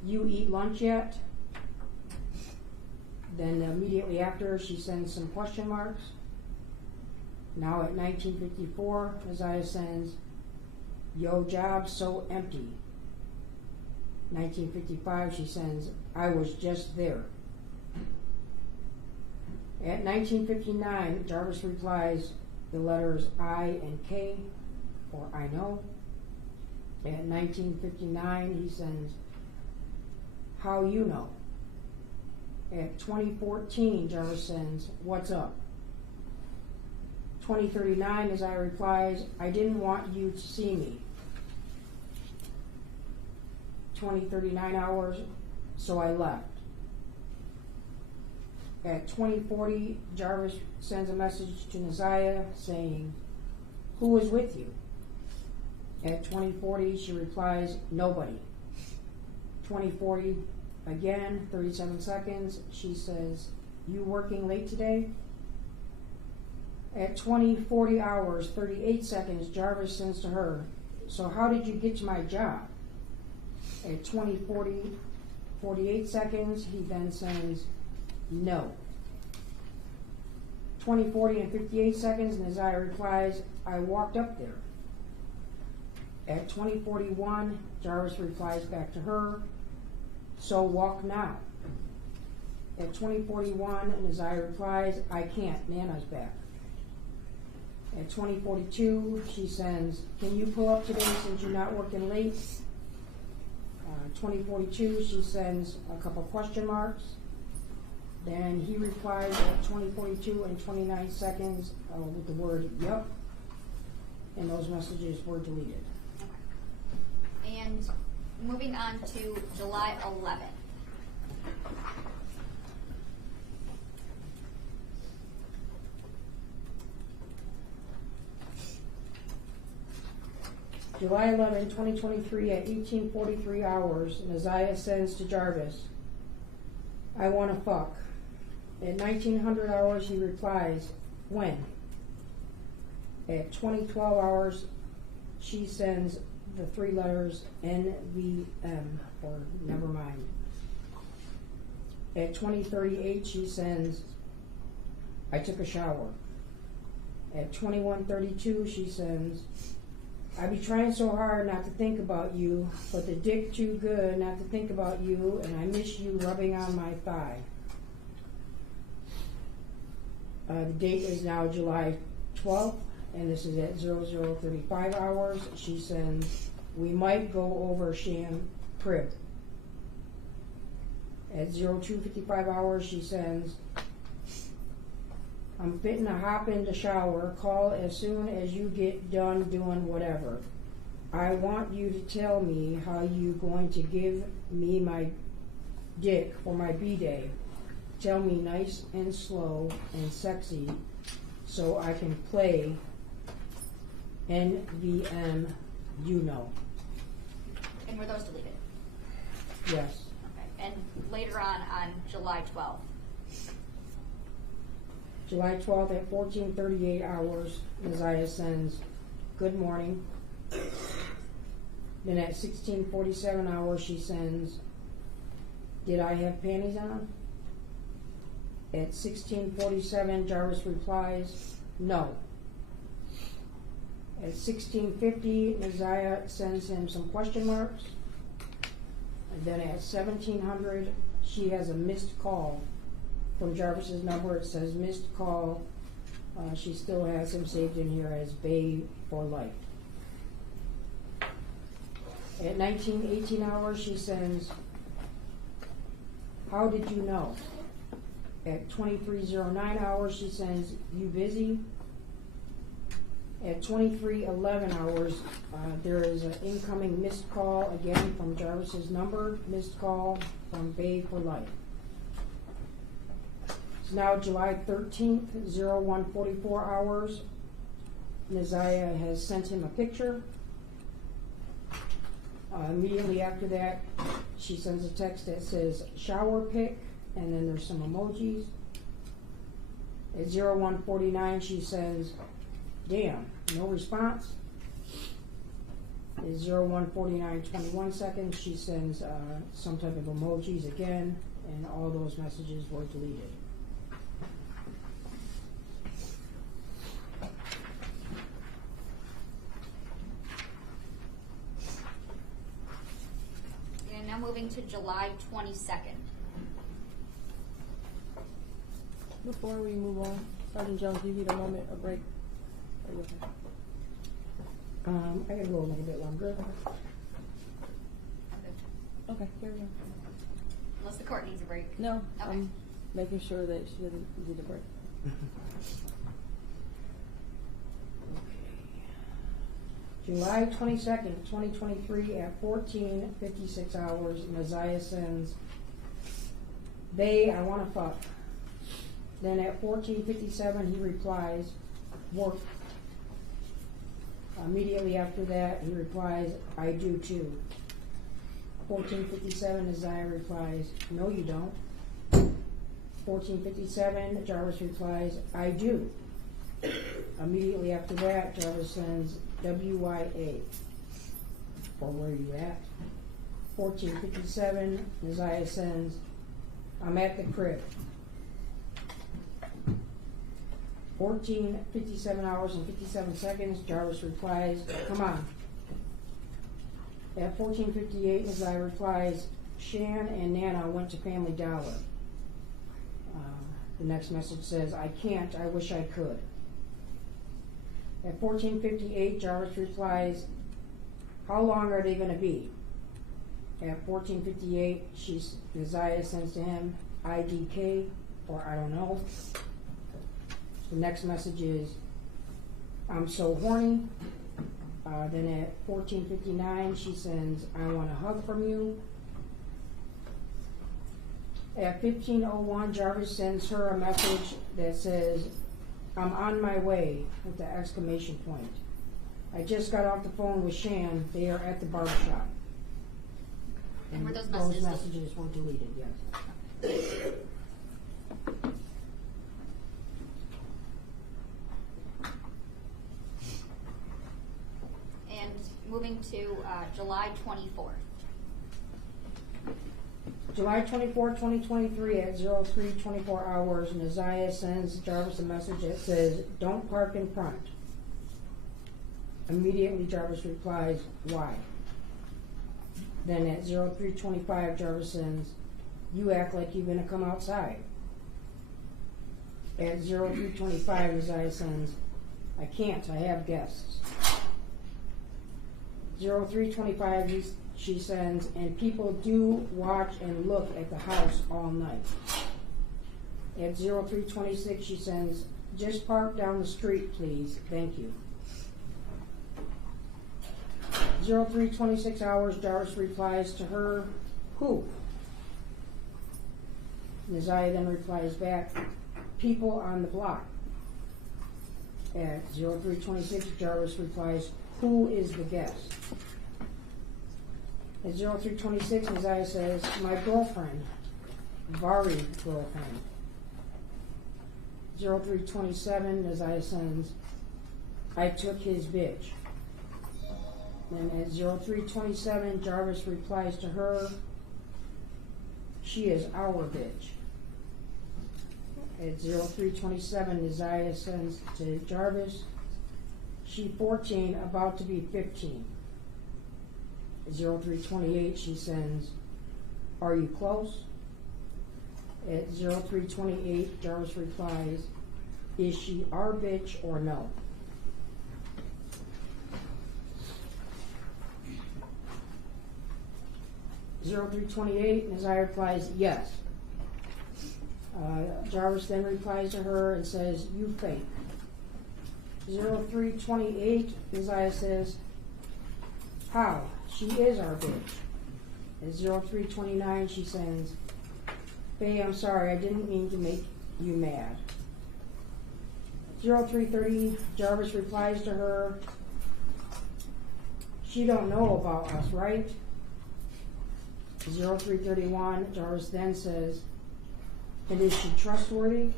you eat lunch yet? Then immediately after she sends some question marks. Now at 19:54, Isaiah sends, yo job so empty. 19:55 she sends, I was just there. At 19:59, Jarvis replies the letters I and K, or I know. At 19:59 he sends, how you know. At 20:14 Jarvis sends, what's up? 20:39, Isaiah replies, I didn't want you to see me. 20:39 hours, so I left. At 20:40, Jarvis sends a message to Neziah saying, who was with you? At 20:40, she replies, nobody. 20:40, again, 37 seconds, she says, you working late today? At 20:40 hours, 38 seconds, Jarvis sends to her, so how did you get to my job? At 20:40, 48 seconds, he then sends, no. 20:40 and 58 seconds, Neziah replies, I walked up there. At 20:41, Jarvis replies back to her, so walk now. At 20:41, Neziah replies, I can't, Nana's back. At 20:42, she sends, can you pull up today since you're not working late? 20:42, she sends a couple question marks. Then he replies at 20:42 and 29 seconds with the word yup, and those messages were deleted. Okay. And moving on to July 11th. July 11, 2023 at 18:43 hours, Neziah sends to Jarvis, I want to fuck. At 1900 hours, he replies, when? At 2012 hours, she sends the three letters NVM, or never mind. At 2038, she sends, I took a shower. At 21:32, she sends, I be trying so hard not to think about you, but the dick too good not to think about you, and I miss you rubbing on my thigh. The date is now July 12th, and this is at 00:35 hours. She sends, we might go over Sham Crib. At 02:55 hours, she sends, I'm fitting to hop in the shower. Call as soon as you get done doing whatever. I want you to tell me how you going to give me my dick for my B-day. Tell me nice and slow and sexy so I can play NVM, you know. And were those deleted? Yes. Okay. And later on July 12th. July 12th at 14:38 hours, Neziah sends, good morning. Then at 16:47 hours, she sends, did I have panties on? At 16:47, Jarvis replies, no. At 16:50, Neziah sends him some question marks. And then at 1700, she has a missed call from Jarvis's number. It says missed call. She still has him saved in here as Bay for Life. At 19:18 hours, she sends, how did you know? At 23:09 hours, she sends, you busy? At 23:11 hours, there is an incoming missed call again from Jarvis's number, missed call from Bay for Life. It's now July 13th, 01:44 hours. Neziah has sent him a picture. Immediately after that, she sends a text that says shower pic, and then there's some emojis. At 01:49, she says, damn, no response. At 01:49, 21 seconds, she sends some type of emojis again, and all those messages were deleted. And now moving to July 22nd. Before we move on, Sergeant Jones, do you need a moment, a break? Are you okay? I gotta go a little bit longer. Okay, here we go. Unless the court needs a break. No, Okay. I'm making sure that she doesn't need a break. July 22nd, 2023 at 14:56 hours, Messiah sends, I wanna fuck. Then at 14:57 he replies, work. Immediately after that he replies, I do too. 14:57 Isaiah replies, no you don't. 14:57 Jarvis replies, I do. Immediately after that Jarvis sends WYA. Or where you at? 14:57 Isaiah sends, I'm at the crib. 14:57 hours and 57 seconds Jarvis replies, come on. At 14:58 Isaiah replies, Shan and Nana went to Family Dollar. The next message says, I can't, I wish I could. At 14:58 Jarvis replies, how long are they going to be? At 14:58 Isaiah sends to him, IDK, or I don't know. The next message is, I'm so horny. Then at 14:59 she sends, I want a hug from you. At 15:01 Jarvis sends her a message that says, I'm on my way, with the exclamation point. I just got off the phone with Shan. They are at the barber shop. And were those messages were deleted, yes. And moving to July 24th. July 24, 2023 at 03:24 hours, Messiah sends Jarvis a message that says, don't park in front. Immediately Jarvis replies, why? Then at 03:25 Jarvis sends, you act like you're going to come outside. At 03:25 Messiah sends, I can't, I have guests. 03:25 she sends, and people do watch and look at the house all night. At 03:26 she sends, just park down the street please, thank you. 03:26 hours Jarvis replies to her, who? Messiah then replies back, people on the block. At 03:26 Jarvis replies, who is the guest? At 03:26 Messiah says, my girlfriend, Vari girlfriend. 03:27 Messiah sends, I took his bitch. And at 03:27 Jarvis replies to her, she is our bitch. At 03:27 Isaiah sends to Jarvis, she 14, about to be 15. At 03:28 she sends, are you close? At 03:28 Jarvis replies, is she our bitch or no? at 03:28 Isaiah replies, yes. Jarvis then replies to her and says, you fake. 03:28 Isaiah says, how? She is our bitch. At 03:29 she sends, Faye, I'm sorry, I didn't mean to make you mad. 03:30 Jarvis replies to her, she don't know about us, right? 03:31 Jarvis then says, and is she trustworthy?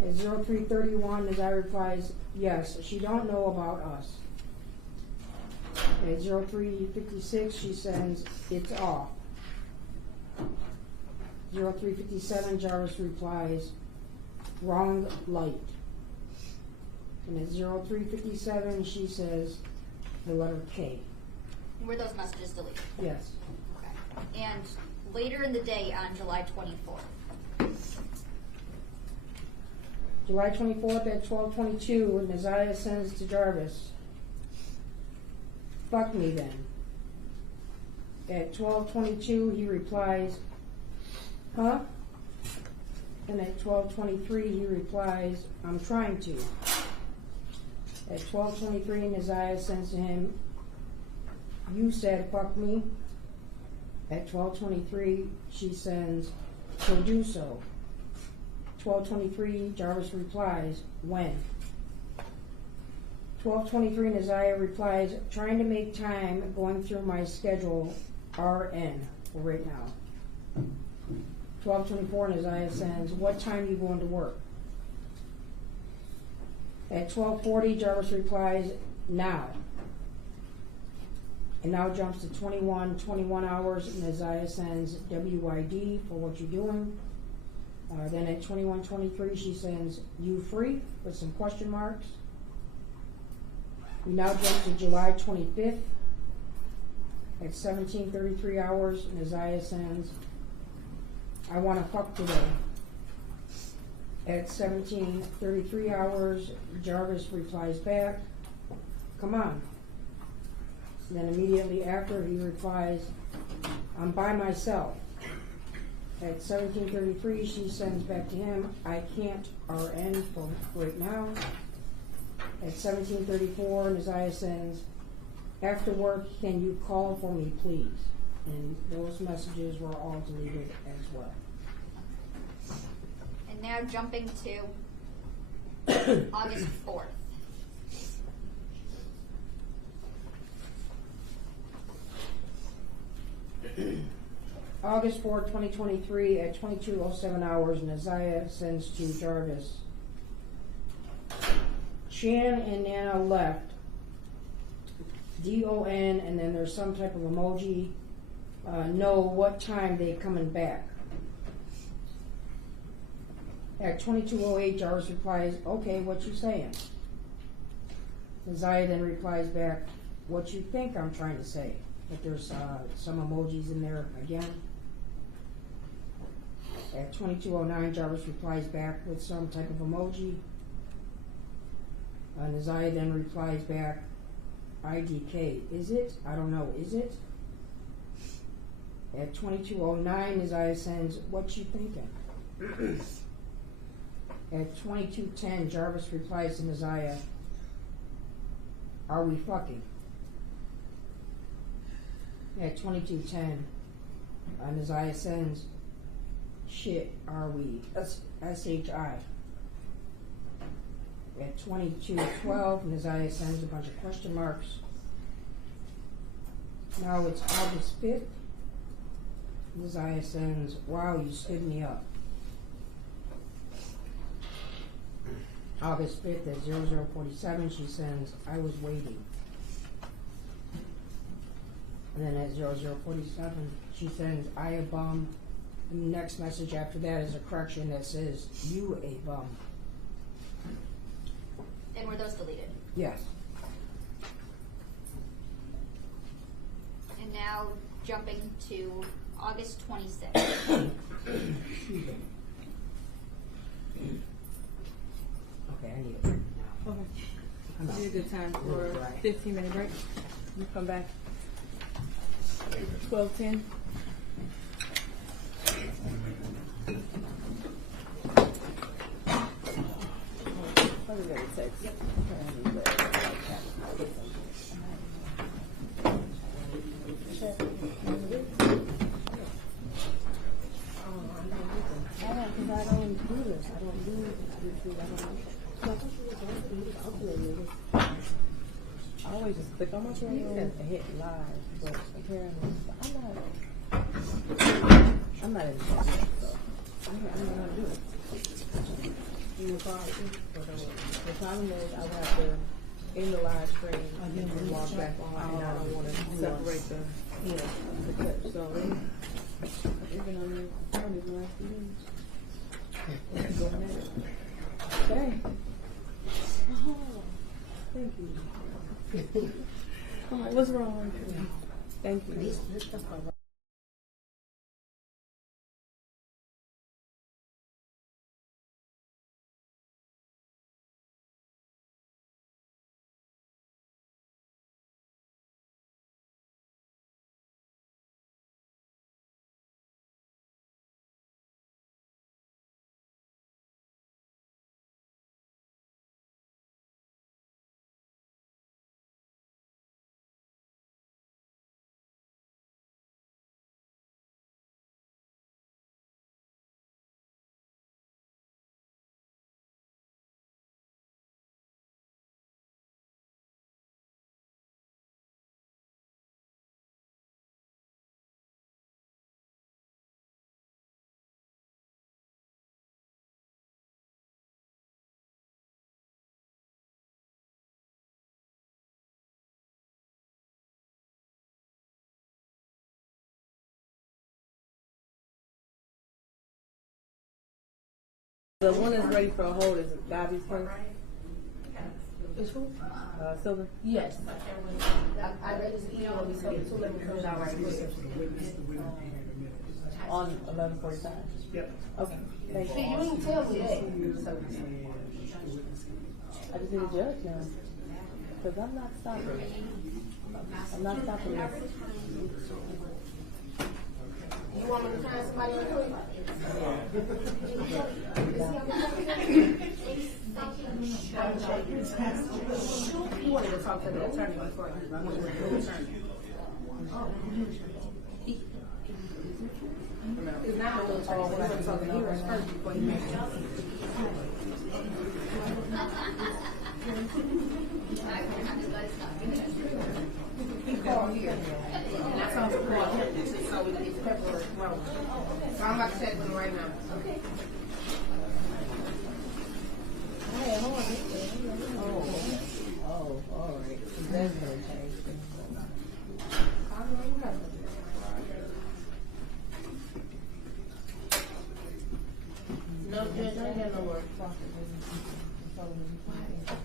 At 03:31 Isaiah replies, yes, she don't know about us. At 03:56 she sends, it's off. 03:57 Jarvis replies, wrong light. And at 03:57 she says the letter K. Were those messages deleted? Yes. Okay. And later in the day on July 24th. July 24th at 12:22 and Isaiah sends to Jarvis, fuck me then. At 12:22 he replies, huh? And at 12:23 he replies, I'm trying to. At 12:23, Neziah sends to him, "You said fuck me." At 12:23, she sends, "So do so." 12:23, Jarvis replies, "When?" 12:23, Neziah replies, "Trying to make time, going through my schedule, RN, for right now." 12:24, Neziah sends, "What time you going to work?" At 12:40, Jarvis replies, "Now." And now jumps to 21 hours, and Neziah sends, "WID for what you're doing." Then at 21:23, she sends, "You free?" with some question marks. We now jump to July 25th. At 17:33 hours, Neziah sends, "I want to fuck today." At 17:33 hours, Jarvis replies back, "Come on." And then immediately after, he replies, "I'm by myself." At 17:33, she sends back to him, "I can't RN for right now." At 17:34, Neziah sends, "After work, can you call for me, please?" And those messages were all deleted as well. And now jumping to August 4th. August 4th, 2023, at 22:07 hours, Neziah sends to Jarvis, "Shan and Nana left. DON," and then there's some type of emoji. "Know what time they coming back?" At 22:08, Jarvis replies, "Okay, what you saying?" Neziah then replies back, "What you think I'm trying to say?" But there's some emojis in there again. At 22:09, Jarvis replies back with some type of emoji. Neziah then replies back, "IDK, is it? I don't know, is it?" At 22:09, Neziah sends, "What you thinking?" At 22:10, Jarvis replies to Neziah, "Are we fucking?" At 22:10, Neziah sends, "Shit, are we? SHI." At 22:12, Neziah sends a bunch of question marks. Now it's August 5th. Neziah sends, "Wow, you stood me up." August 5th at 00:47, she sends, "I was waiting." And then at 00:47, she sends, "I a bum." And the next message after that is a correction that says, "You a bum." And were those deleted? Yes. And now jumping to August 26th. Okay, I need a break now. Okay. I'm out. It'd be a good time for a Right. 15-minute break. You come back 12:10. Probably got a text. Yep. I don't do this. I don't do YouTube. I always just click on my channel and hit live, but apparently I'm not in the yet, so I don't know how to do it. You will probably, but the problem is I would have to in the live stream and then walk back on, and I don't want to separate the clips. So they've been on there apparently the last few days. Go ahead. Okay. Oh, thank you. I'm like, what's wrong? Thank you. The one that's ready for a hold is Bobby's place. It's who? Silver. Yes. I read his email when he said it, so let me put it out right quick. On 11:45. Yep. Okay. Thank See, you. you didn't tell me that. I just need a judge now. Because I'm not stopping. I'm not stopping this. You want me to find somebody real quick? He wanted to talk to the attorney before he went to the attorney. It's not a little talk, we're going to talk to hearers first before he makes it. He called here, and I told him to call him, so we can get the paperwork rolling. So I'm about to check with him right now. Okay. Hey, hold on. Oh, all right. That's going to change things. No, Judge, I got no work.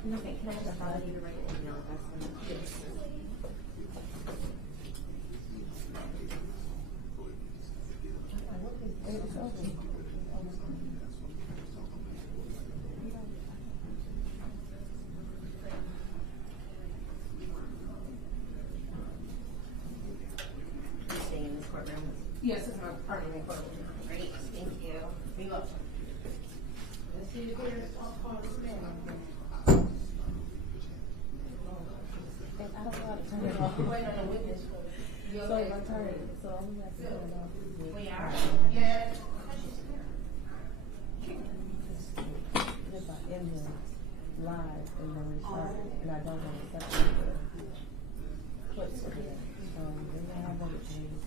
Okay, can I just follow you to write an email? Yes. You're staying in this courtroom? Yes, it's my partner in court. Great, thank you. Be up. Let's see if there's a call this man. I don't know how to turn it off. Wait on the witness. So my turn. So I'm going to have to turn it off. We are. Yeah. If I am here live and then we start, and I don't want to separate the clips of it. Then I have other changes.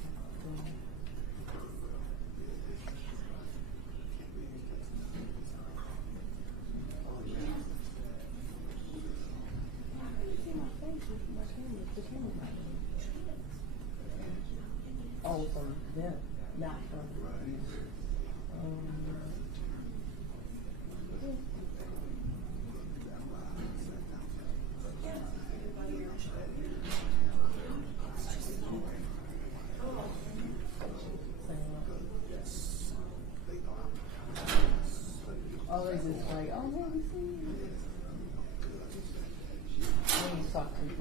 Oh, from them, not from. Always just like, oh, hey, we see you. When you talk to me.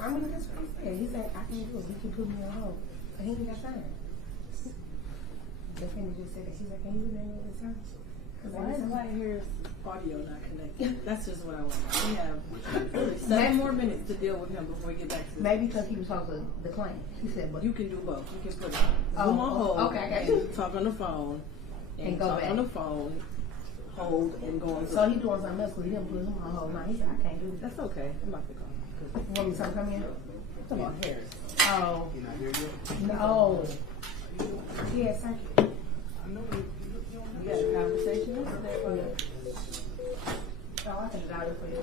I'm gonna just say, he said, I can do it, he can put me on hold. But he ain't got time. They finna just say that, she's like, can you do that at the time? Why is my here's audio not connected? That's just what I want. We have 7 more minutes to deal with him before we get back to this. Maybe because he was talking to the client. He said, but You can do both. You can put Zoom on hold. okay, I got you. and talk on the phone. And go talk back. on the phone. Hold and go on. So he doing something else, because he didn't put him on hold. Now he said, I can't do this. That's okay. I'm about to call. You want me to come in? Come on, Harris. Oh. You're not here yet? No. Yes, thank you. You had a conversation yesterday. Oh, I think about it for you.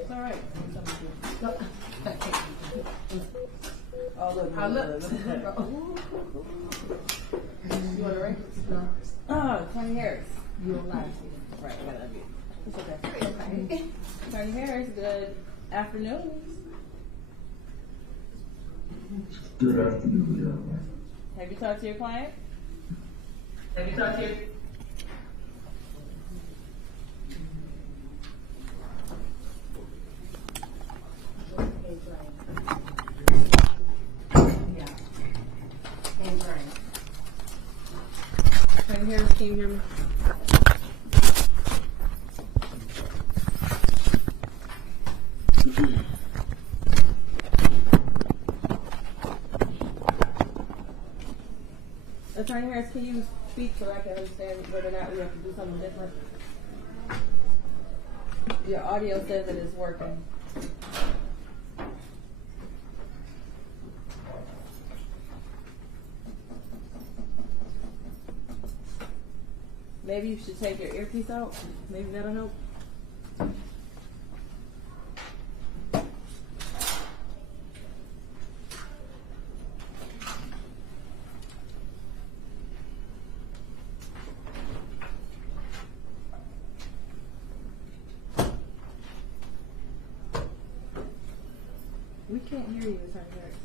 It's all right. I look. You want to ring? No. Oh, Tony Harris. You don't lie. Right, I gotta unmute. It's okay. Tony Harris, good afternoon. Good afternoon, Have you talked to your client? Have you talked to your... Tony Harris, can you hear me? Attorney Harris, can you speak so I can understand whether or not we have to do something different? Your audio says that it's working. Maybe you should take your earpiece out. Maybe that'll help. We can't hear you, Attorney Harris.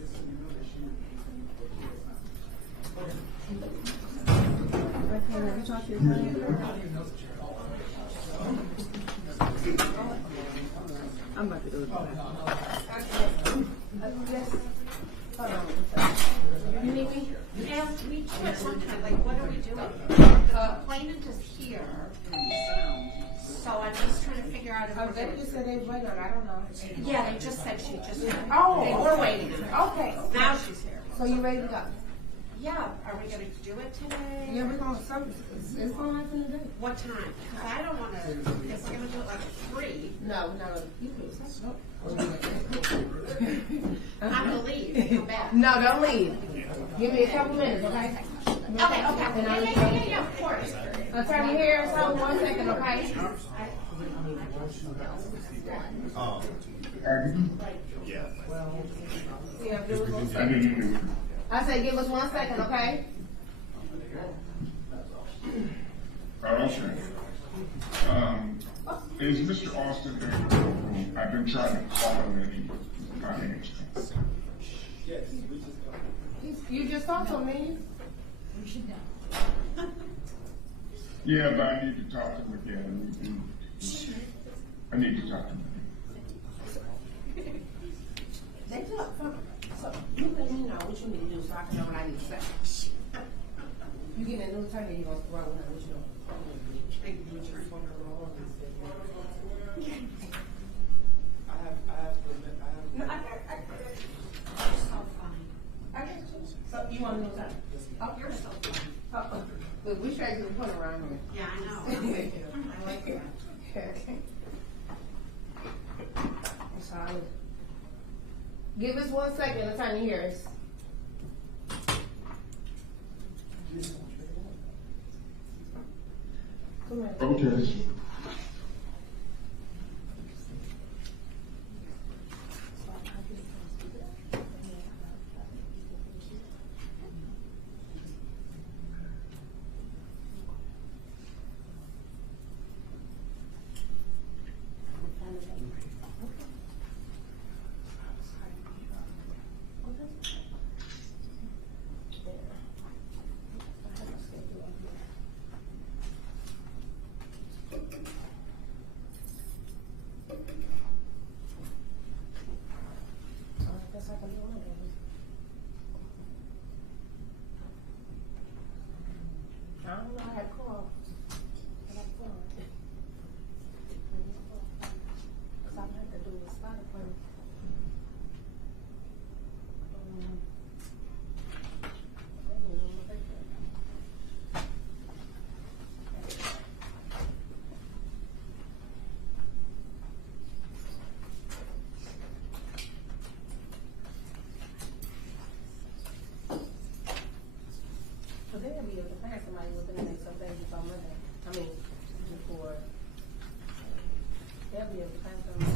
Okay, have you talked to your client? I'm about to do it. Yes. Hold on. You need me? Yeah, we can't sometime, like, what are we doing? The plaintiff is here, so I'm just trying to figure out if we're They just said they was waiting on it. I don't know. Yeah, they just said she just, Oh, they were waiting on her. Okay. Now she's here. So you ready to go? Yeah, are we gonna do it today? Yeah, we're going to service. It's going to happen today. What time? 'Cause I don't wanna, if we're gonna do it like 3, No, no. You can stop. I'm gonna leave and come back. No, don't leave. Give me a couple minutes, okay? Okay, yeah, of course. Attorney Harris, hold 1 second, okay? Yeah, give us 1 second. I said give us 1 second, okay? Okay. Is Mr. Austin there? I've been trying to call him and he not answering. You just talked to me. Yeah, but I need to talk to him again. I need to talk to him again. They talk. So you let me know what you need to do so I can know what I need to say. You get a new attorney, you're going to throw it what you know. You want to know that? Oh, you're so funny. Look, we try to put around here. Yeah, I know. I like that. Solid. Give us 1 second, Attorney Harris. Come here. Okay. I don't know, I had a call. I got a call. Because I had to do a spot appointment. So they'll be able to find somebody within the next couple days before Monday. I mean, before, they'll be able to find somebody.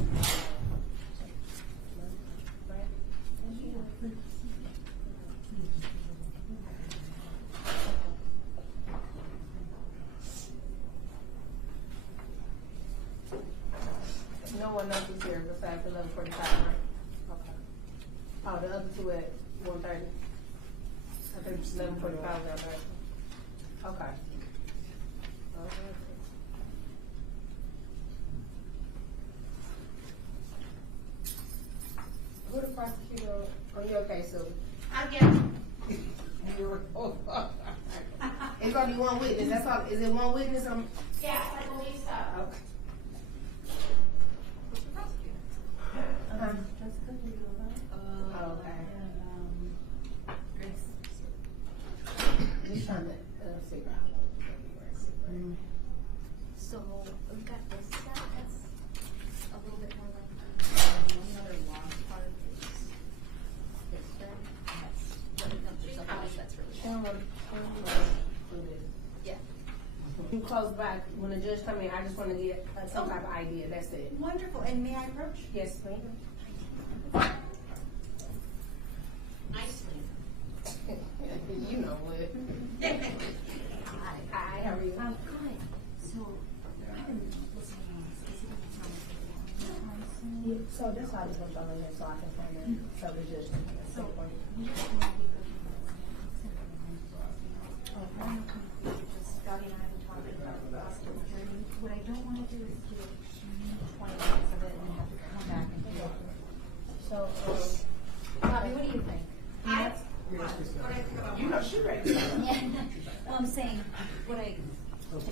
Right? at 11:45, right? Okay. Oh, the other two at 1:30. I think 11:45 was our last one. Okay. Who the prosecutor on your case, so it's gonna be one witness, that's all, is it one witness? Yes, I believe so. Okay. Okay. Just trying to figure out. So we've got this set that's a little bit more like one other long part is this thing. There's a house that's really yeah. You close by, when the judge come in, I just wanna get some type of idea, that's it. Wonderful, and may I approach? Yes, ma'am. Nicely. You know what. Hi, how are you? Good. So I've been listening specifically to Yeah, so that's why I just want to in here so I can find it. So the judge can have a so second. we just want to be good with Scotty and I have been talking about the hospital journey. What I don't want to do is do 20 minutes of it and then have to come back and do it. So, Bobby, what do you think? you know, she ready. Yeah. Well, I'm saying what I did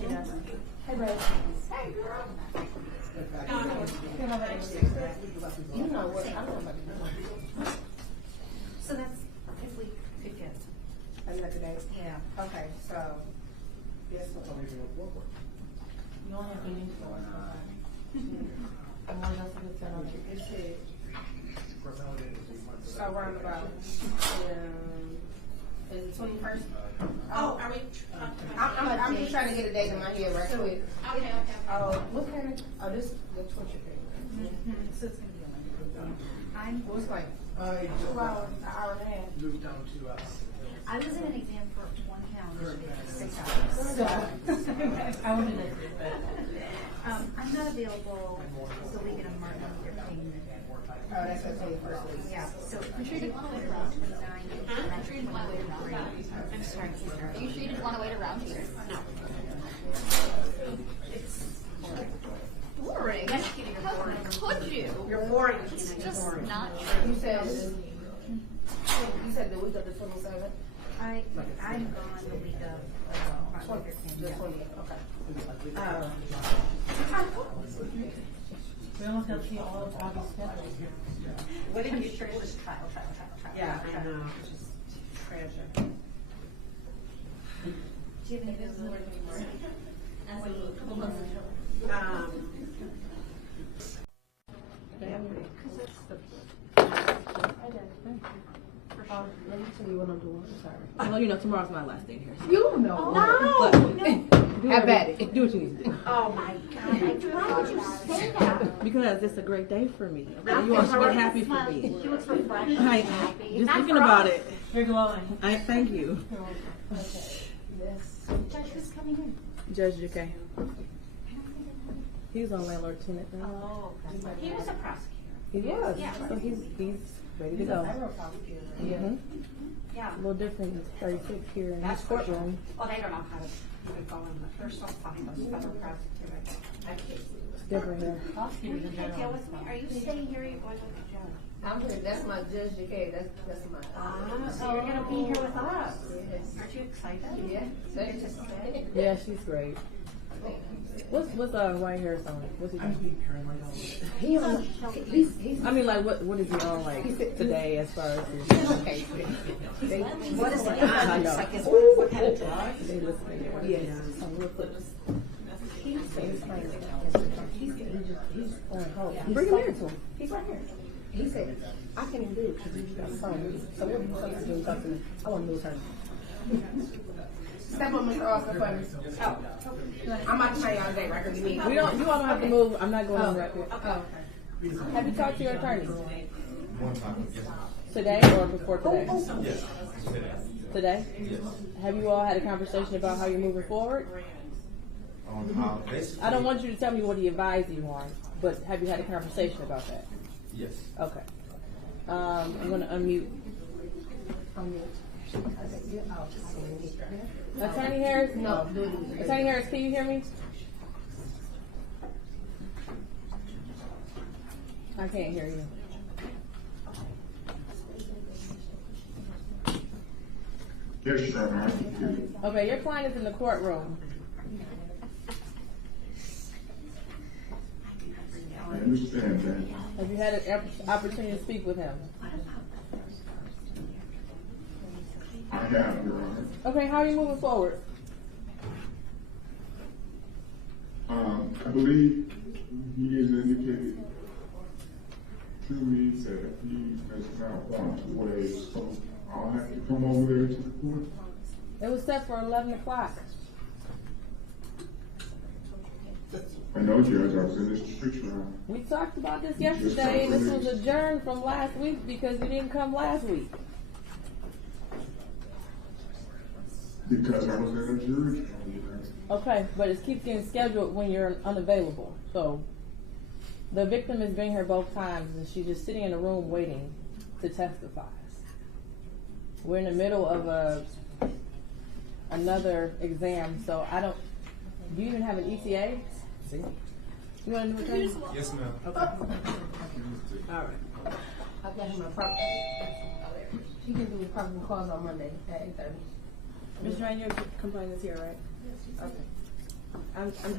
ask. Hey, Brad. Hey, girl. You know what, I don't know about you. So that's if we could get. Another day. Yeah. Okay, so, this one. You don't have any going on. And what else is it on? It's it. So roundabout, is it 21st? Oh, are we? I'm just trying to get a date in my head right quick. Okay. Oh, what kind of, this, the 25th. So it's gonna be on. What's like, 2 hours, an hour and a half. Move down to, I was in an exam for one calendar day for 6 hours. So I would do that. I'm not available the week of Martin Luther King. Oh, that's the 21st week. Yeah, so I'm sure you want to wait around 29. I'm sure you want to wait around. I'm sorry, are you sure you didn't want to wait around here? No. It's boring. How could you? You're boring. It's just not true. You said the week of the 27th? I'm gone the week of Martin Luther King. The 20th, okay. We almost got to see all of Bobby's schedules. What did you sure it was trial. Yeah, I know. Just treasure. Do you have any visibility? As a couple months ago. Let me tell you what I'm doing. Sorry. Well, you know, tomorrow's my last day here. You know. Have at it. Do what you need to do. Oh my God. Why would you say that? Because it's a great day for me. You are so happy for me. He looks refreshed. Just thinking about it. You're glowing. I thank you. Okay. Yes. Judge, who's coming in? Judge JK. He's on landlord tenant now. Oh, He was a prosecutor. He was. Yeah. So he's ready to go. Mm-hmm. Yeah. A little different. He's 36 here in That's his for sure. courtroom. Well, they don't know how to even go in. They're so funny, those federal prosecutors. It's different here. You can't deal with me. Are you staying here or you going with the judge? I'm here. That's my Judge JK. That's my. So you're gonna be here with us. Yes. Aren't you excited? Yeah. Thank you. Yeah, she's great. What's white hair on? What's he doing? He's I mean, like, what is he on, like, today as far as his... okay. What is it? I know. Like, what kind of drugs? They listening. Yes. So real quick. He's on hold. Bring him here to him. He's right here. He said, I can't even do it because you got a phone. So what do you want to do? Talk to me. I want to lose her. Step on Mr. Oscar for me. Oh. I'm about to tell y'all today, right? You all don't have to move. I'm not going on record. Oh, okay. Have you talked to your attorney? One time, yes. Today or before today? Yes. Today? Have you all had a conversation about how you're moving forward? On how basically. I don't want you to tell me what he advised you on, but have you had a conversation about that? Yes. Okay. I'm gonna unmute. Attorney Harris? No. Attorney Harris, can you hear me? I can't hear you. Yes, Your Honor, I can hear you. Okay, your client is in the courtroom. I understand that. Have you had an opportunity to speak with him? I have, Your Honor. Okay, how are you moving forward? I believe he has indicated to me that he does not want to waive, so I'll have to come over there to the court. It was set for 11 o'clock. I know, Judge, I was in this street trial. We talked about this yesterday, and this was adjourned from last week because you didn't come last week. Because I was in a jury trial. Okay, but it keeps getting scheduled when you're unavailable. So the victim has been here both times, and she's just sitting in the room waiting to testify. We're in the middle of another exam, so I don't. Do you even have an ETA? See? You want to do it? Yes, ma'am. Okay. All right. I've got him a proper. He can do a probable cause on Monday at 8:30. Ms. Drain, your complaint is here, right? Yes. Okay.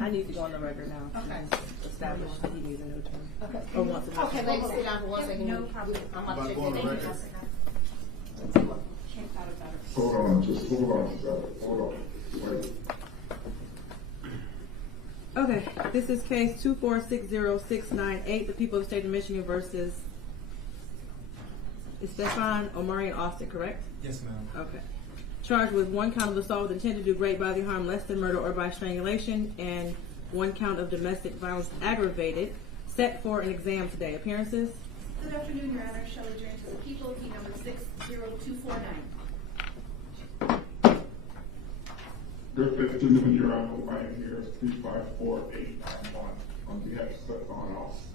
I need to go on the record now. Okay. Establish that he needs a new attorney. Okay. Or wants a Okay, let's sit down for 1 second. No problem. I'm about to check About the going name. Hold on, just hold on, Judge. Hold on. Wait. Okay, this is case 2460698, the people of the state of Michigan versus Stefan Omarion Austin, correct? Yes, ma'am. Okay. Charged with 1 count of assault with intent to do great bodily harm less than murder or by strangulation, and 1 count of domestic violence aggravated, set for an exam today. Appearances? Good afternoon, Your Honor. Shelley Drain to the people, key number 60249. Good afternoon, Your Honor. I am here at 354891 on behalf of Stefan Austin.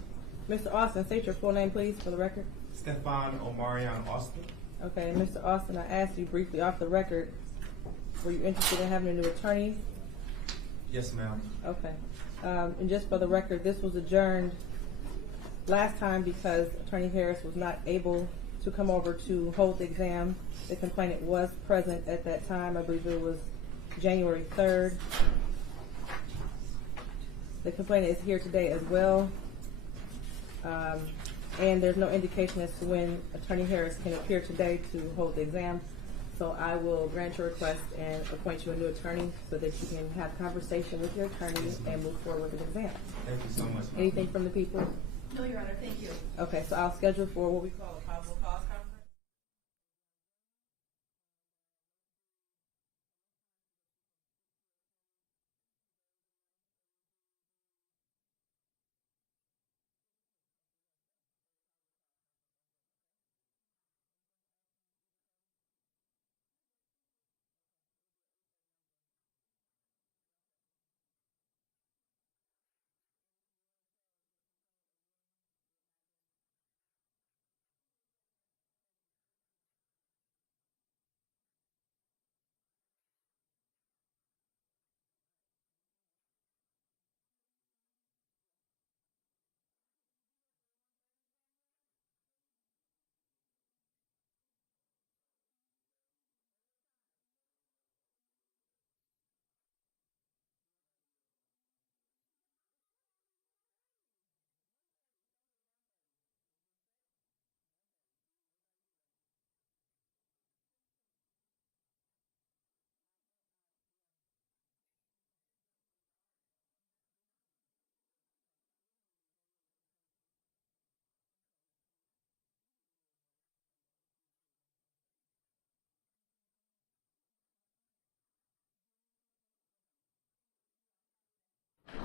Mr. Austin, state your full name, please, for the record. Stefan Omarion Austin. Okay, Mr. Austin, I asked you briefly off the record, were you interested in having a new attorney? Yes, ma'am. Okay. And just for the record, this was adjourned last time because Attorney Harris was not able to come over to hold the exam. The complainant was present at that time. I believe it was January 3rd. The complainant is here today as well. And there's no indication as to when Attorney Harris can appear today to hold the exam. So I will grant your request and appoint you a new attorney so that you can have conversation with your attorney and move forward with the exam. Thank you so much. Anything from the people? No, Your Honor. Thank you. Okay, so I'll schedule for what we call a probable cause conference.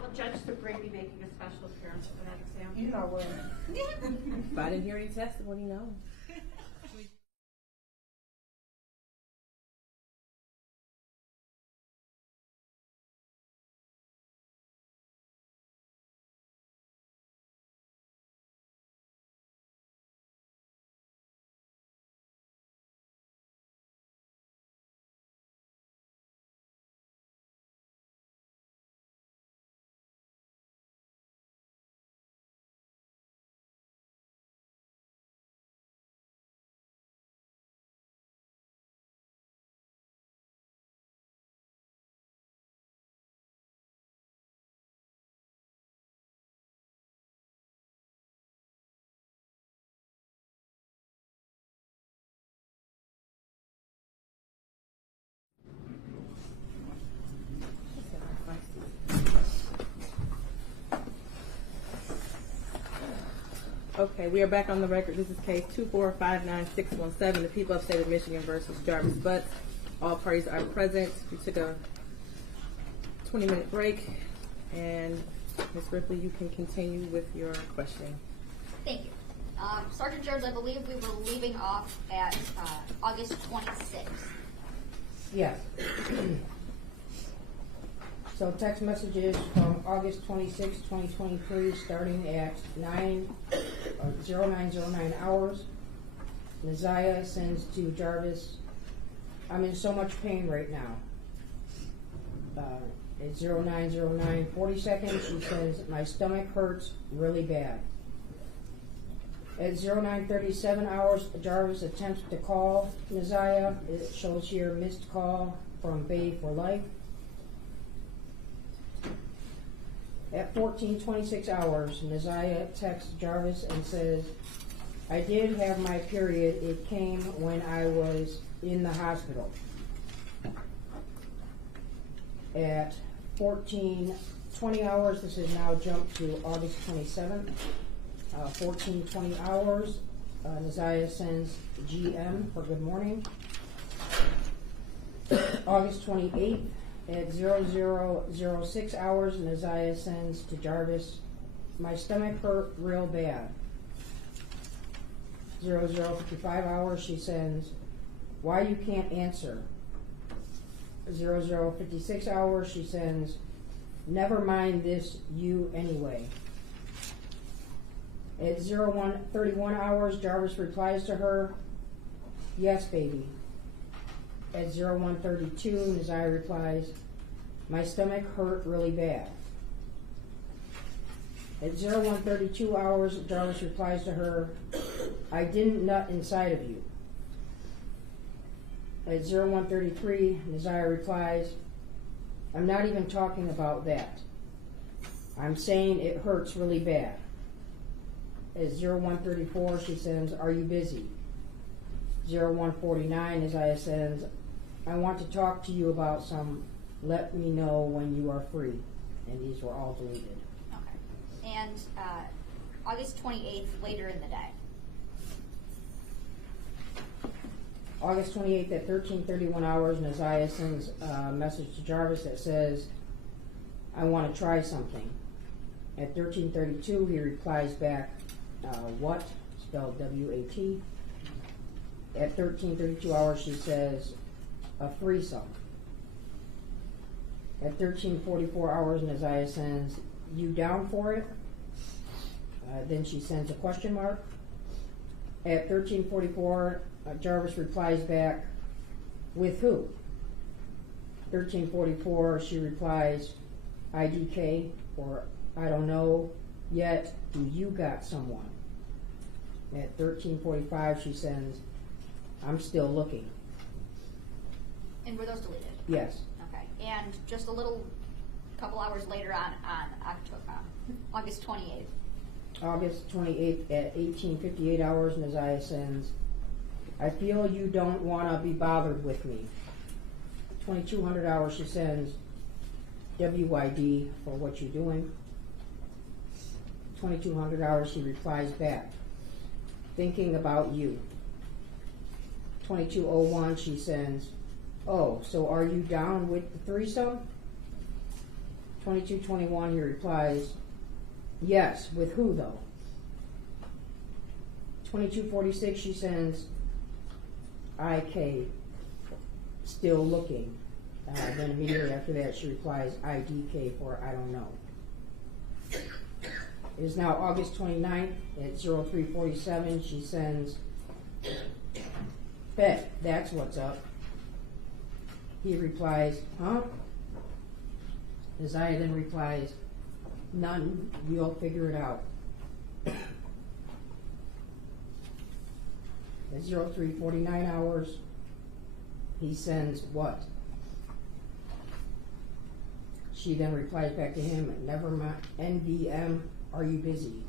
Will Judge Sabree be making a special appearance for that exam? You know what? If I didn't hear any testimony, no. Okay, we are back on the record. This is case 2459617, the people of the state of Michigan versus Jarvis Butts. All parties are present. We took a 20-minute break, and Ms. Ripley, you can continue with your questioning. Thank you. Sergeant Jones, I believe we were leaving off at August 26th. Yes. So text messages from August 26, 2023, starting at 0909 hours. Messiah sends to Jarvis, I'm in so much pain right now. At 0909, 40 seconds, she says, my stomach hurts really bad. At 0937 hours, Jarvis attempts to call Messiah. It shows here missed call from Bay for Life. At 14:26 hours, Messiah texts Jarvis and says, I did have my period. It came when I was in the hospital. At 14:20 hours, this has now jumped to August 27th. 14:20 hours, Messiah sends GM for good morning. August 28th, at 0006 hours, Messiah sends to Jarvis, my stomach hurt real bad. 0055 hours, she sends, why you can't answer. 0056 hours, she sends, never mind this, you anyway. At 0131 hours, Jarvis replies to her, yes, baby. At 0132, Messiah replies, my stomach hurt really bad. At 0132 hours, Jarvis replies to her, I didn't nut inside of you. At 0133, Messiah replies, I'm not even talking about that. I'm saying it hurts really bad. At 0134, she sends, are you busy? 0149, Messiah sends, I want to talk to you about some, let me know when you are free. And these were all deleted. Okay. And August 28th, later in the day. August 28th at 13:31 hours, Messiah sends a message to Jarvis that says, I want to try something. At 13:32, he replies back, what? Spelled W-A-T. At 13:32 hours, she says, a threesome. At 13:44 hours, Messiah sends, you down for it? Then she sends a question mark. At 13:44, Jarvis replies back, with who? 13:44, she replies, IDK, or I don't know yet, do you got someone? At 13:45, she sends, I'm still looking. And were those deleted? Yes. Okay. And just a couple hours later on August 28th. August 28th at 18:58 hours, Messiah sends, I feel you don't want to be bothered with me. 2200 hours, she sends, WYD for what you're doing. 2200 hours, she replies back, thinking about you. 2201, she sends, oh, so are you down with the threesome? 2221, he replies, yes, with who though? 2246, she sends, IK, still looking. Then immediately after that, she replies, IDK for I don't know. It is now August 29th at 0347. She sends, bet, that's what's up. He replies, huh? Messiah then replies, none, you'll figure it out. At 0349 hours, he sends what? She then replies back to him, never mind, NBM, are you busy?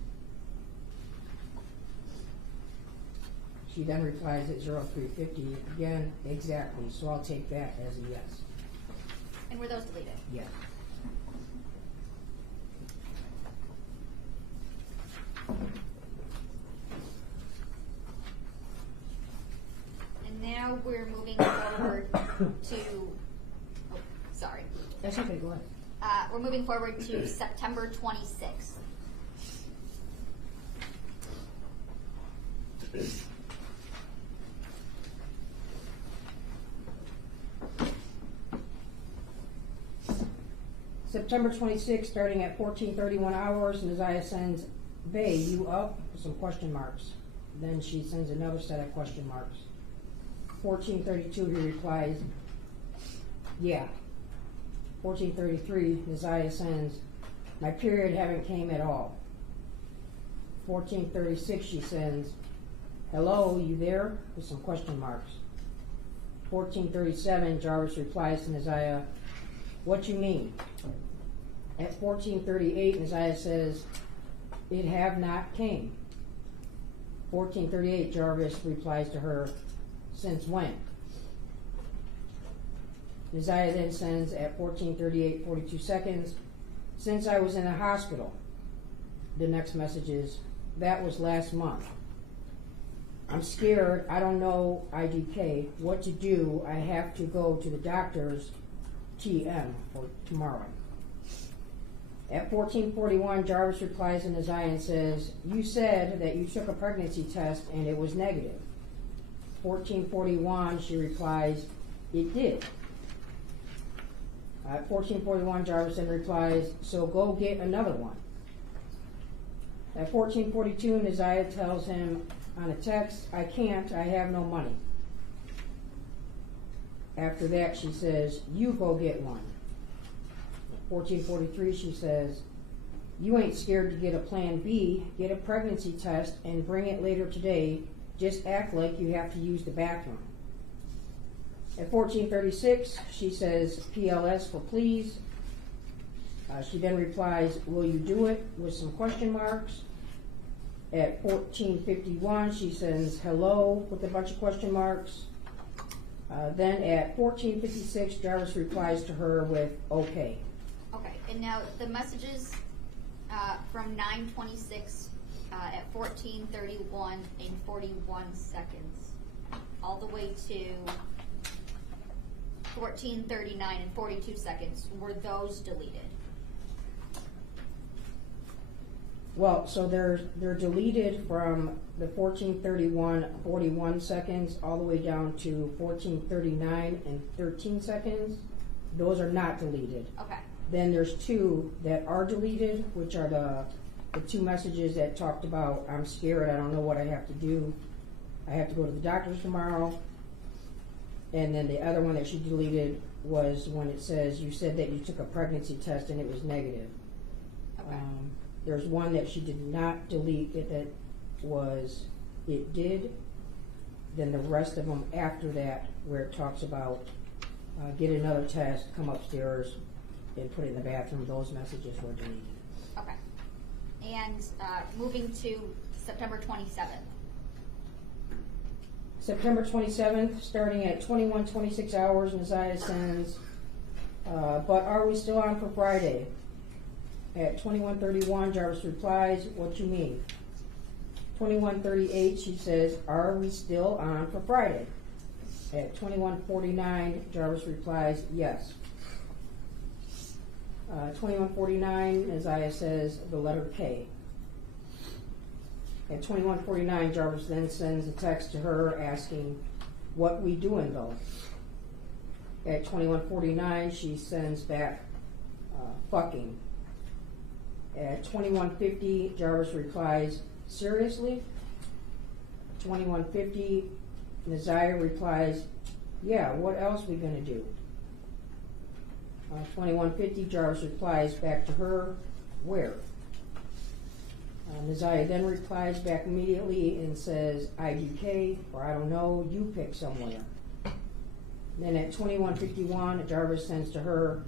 She then replies at 0350, again, exactly, so I'll take that as a yes. And were those deleted? Yes. to, oh, sorry. That's okay, go ahead. We're moving forward to September 26th. September 26th, starting at 14:31 hours, Neziah sends, "Bae, you up?" with some question marks. Then she sends another set of question marks. 14:32, he replies, "Yeah." 14:33, Neziah sends, "My period haven't came at all." 14:36, she sends, "Hello, you there?" with some question marks. 14:37, Jarvis replies to Neziah, "What you mean?" At 14:38, Neziah says, "It have not came." 14:38, Jarvis replies to her, "Since when?" Neziah then sends at 14:38, 42 seconds, "Since I was in the hospital." The next message is, "That was last month. I'm scared. I don't know IDK. What to do? I have to go to the doctor's TM for tomorrow." At 14:41, Jarvis replies to Neziah and says, "You said that you took a pregnancy test and it was negative." 14:41, she replies, "It did." At 14:41, Jarvis then replies, "So go get another one." At 14:42, Neziah tells him on a text, "I can't, I have no money." After that, she says, "You go get one." 14:43, she says, "You ain't scared to get a plan B, get a pregnancy test and bring it later today. Just act like you have to use the bathroom." At 14:36, she says, "PLS for please." She then replies, "Will you do it?" with some question marks. At 14:51, she says, "Hello," with a bunch of question marks. Then at 14:56, Jarvis replies to her with, "Okay." Okay, and now the messages from 9:26 at 14:31 and 41 seconds, all the way to 14:39 and 42 seconds, were those deleted? Well, so they're deleted from the 14:31, 41 seconds, all the way down to 14:39 and 13 seconds. Those are not deleted. Okay. Then there's two that are deleted, which are the two messages that talked about, "I'm scared, I don't know what I have to do. I have to go to the doctor's tomorrow." And then the other one that she deleted was when it says, "You said that you took a pregnancy test and it was negative." Okay. There's one that she did not delete that was, "It did." Then the rest of them after that, where it talks about, "Get another test, come upstairs, and put it in the bathroom," those messages were deleted. Okay. And moving to September 27th. September 27th, starting at 21:26 hours, Neziah sends, "But are we still on for Friday?" At 21:31, Jarvis replies, "What you mean?" 21:38, she says, "Are we still on for Friday?" At 21:49, Jarvis replies, "Yes." 21:49, Neziah says, "The letter K." At 21:49, Jarvis then sends a text to her asking, "What we doing though?" At 21:49, she sends back, "Fucking." At 21:50, Jarvis replies, "Seriously?" 21:50, Neziah replies, "Yeah, what else we gonna do?" 21:50, Jarvis replies back to her, "Where?" Neziah then replies back immediately and says, "IDK, or I don't know, you pick somewhere." Then at 21:51, Jarvis sends to her,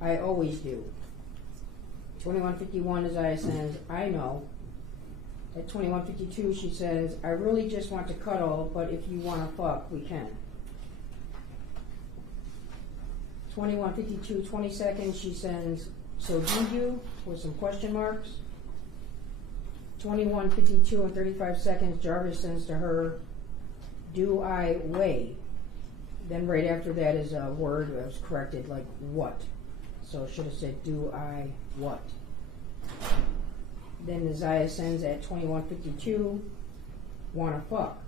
"I always do." 21:51, Neziah sends, "I know." At 21:52, she says, "I really just want to cuddle, but if you want to fuck, we can." 21:52, 20 seconds, she sends, "So do you?" with some question marks. 21:52 and 35 seconds, Jarvis sends to her, "Do I weigh?" Then right after that is a word that was corrected, like what. So it should have said, do I what? Then Isaiah sends at 21:52, wanna fuck.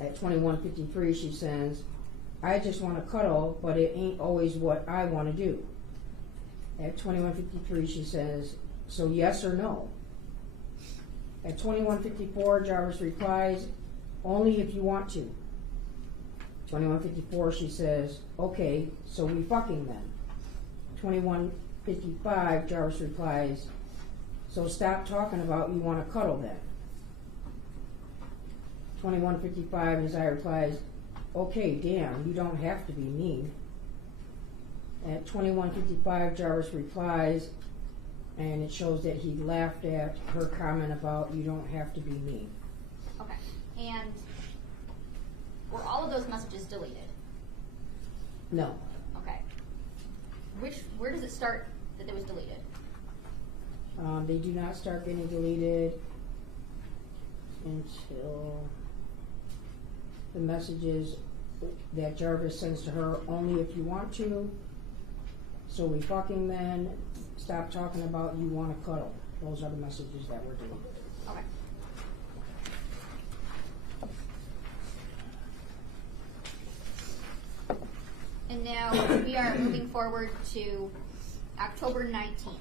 At 21:53 she sends, I just wanna cuddle, but it ain't always what I wanna do. At 21:53 she says, so yes or no? At 21:54 Jarvis replies, only if you want to. 21:54 she says, okay, so we fucking then. 21:55 Jarvis replies, so stop talking about you want to cuddle then. 21:55 Isaiah replies, okay, damn, you don't have to be mean. At 21:55 Jarvis replies, and it shows that he laughed at her comment about you don't have to be mean. Okay. And were all of those messages deleted? No. Okay. Where does it start that it was deleted? They do not start getting deleted until the messages that Jarvis sends to her, only if you want to, so we fucking then, stop talking about you want to cuddle. Those are the messages that were deleted. Okay. And now we are moving forward to October 19th.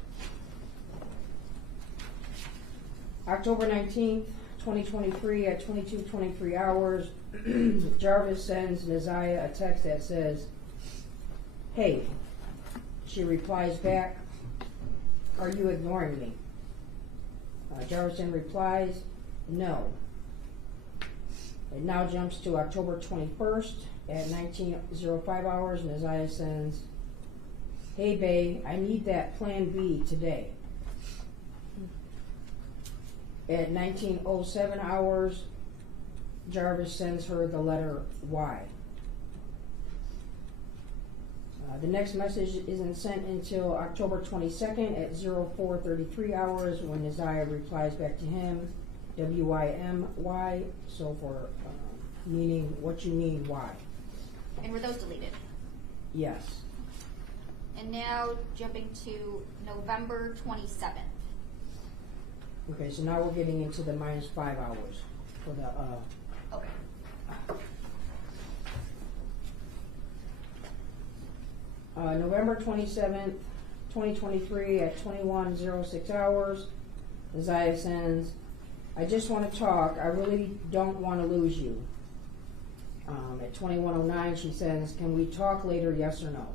October 19th, 2023 at 22:23 hours, Jarvis sends Neziah a text that says, hey. She replies back, are you ignoring me? Jarvis then replies, no. It now jumps to October 21st at 19:05 hours, and Neziah sends, hey bae, I need that plan B today. At 19:07 hours, Jarvis sends her the letter Y. The next message isn't sent until October 22nd at 04:33 hours when Neziah replies back to him, WIMY, so for meaning what you mean, why. And were those deleted? Yes. And now jumping to November 27th. Okay, so now we're getting into the -5 hours for the, Okay. November 27th, 2023 at 21:06 hours, Neziah sends, I just want to talk, I really don't want to lose you. At 21:09 she says, can we talk later, yes or no?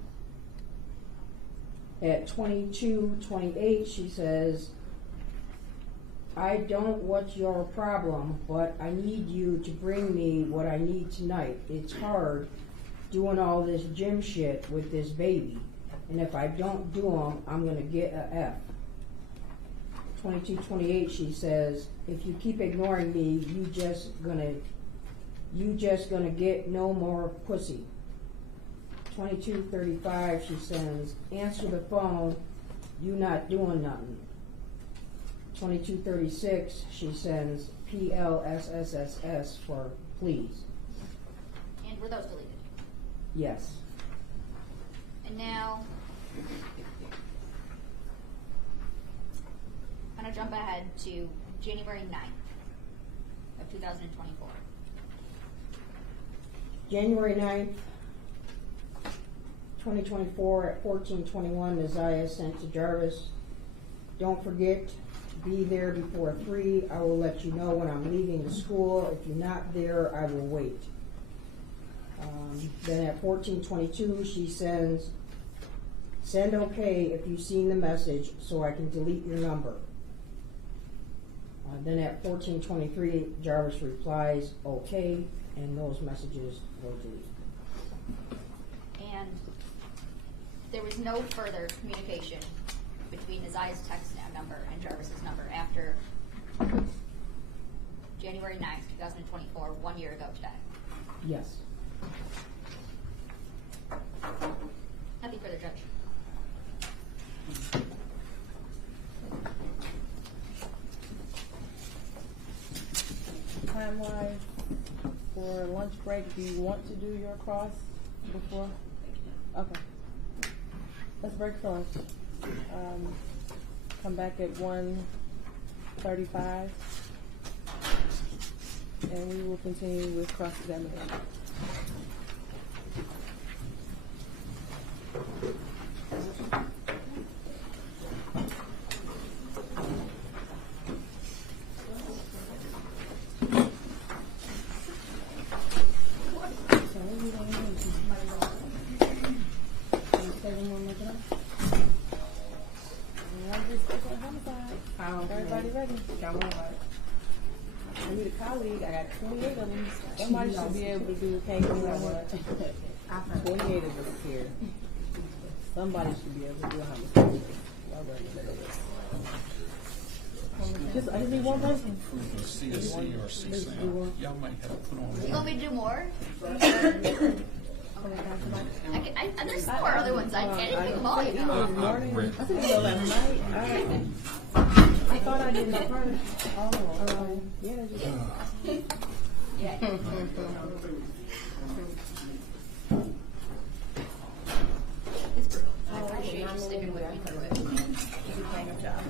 At 22:28 she says, I don't what's your problem, but I need you to bring me what I need tonight. It's hard doing all this gym shit with this baby, and if I don't do them, I'm gonna get a F. 22:28 she says, if you keep ignoring me, you just gonna get no more pussy. 22:35 she sends, answer the phone, you not doing nothing. 22:36 she sends, PLSSSS for please. And were those deleted? Yes. And now, I'm going to jump ahead to January 9th of 2024. January 9th, 2024 at 14:21, Neziah sent to Jarvis, don't forget, be there before 3. I will let you know when I'm leaving the school. If you're not there, I will wait. Then at 14:22, she sends, send okay if you've seen the message so I can delete your number. Then at 14:23, Jarvis replies, okay, and those messages were deleted. And there was no further communication between Neziah's text number and Jarvis's number after January 9th, 2024, 1 year ago today. Yes. Nothing further, Judge. Time-wise, for lunch break, do you want to do your cross? before? Okay. Let's break for lunch. Come back at 1:35, and we will continue with cross-examination. Everybody ready? I need a colleague. I got 28 of them. Somebody should be able to do the case. 28 of us here. Somebody should be able to do a homicide. I just need one person. CSC or CSAM. Y'all might have to put on. You want me to do more? There's some more other ones. I can't even think of all, you know. I think so last night. I thought I did that first. Yeah, just. Yeah. It's brutal. I appreciate you sticking with me through it. You're playing your job.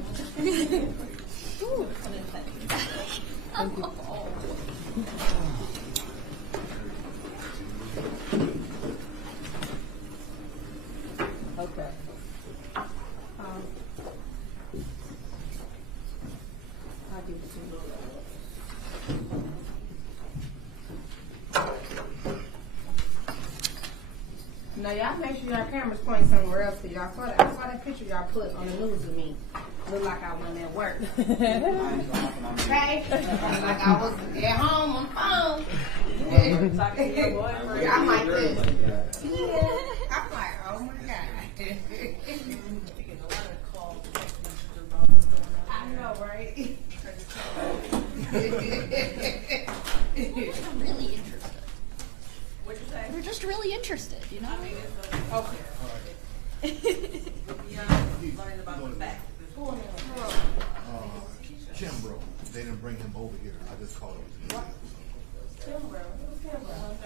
Okay. I'll do the same. Now y'all make sure y'all cameras point somewhere else, cause y'all saw that picture y'all put on the news of me. Looked like I wasn't at work. Okay? Like I was at home on the phone. I'm like this. Yeah. I'm like, oh my God. I know, right? Really interested. What'd you say? We're just really interested, you know? Okay. Learning about the facts. Kimbrough, they didn't bring him over here. I just called him. Kimbrough? Who's Kimbrough?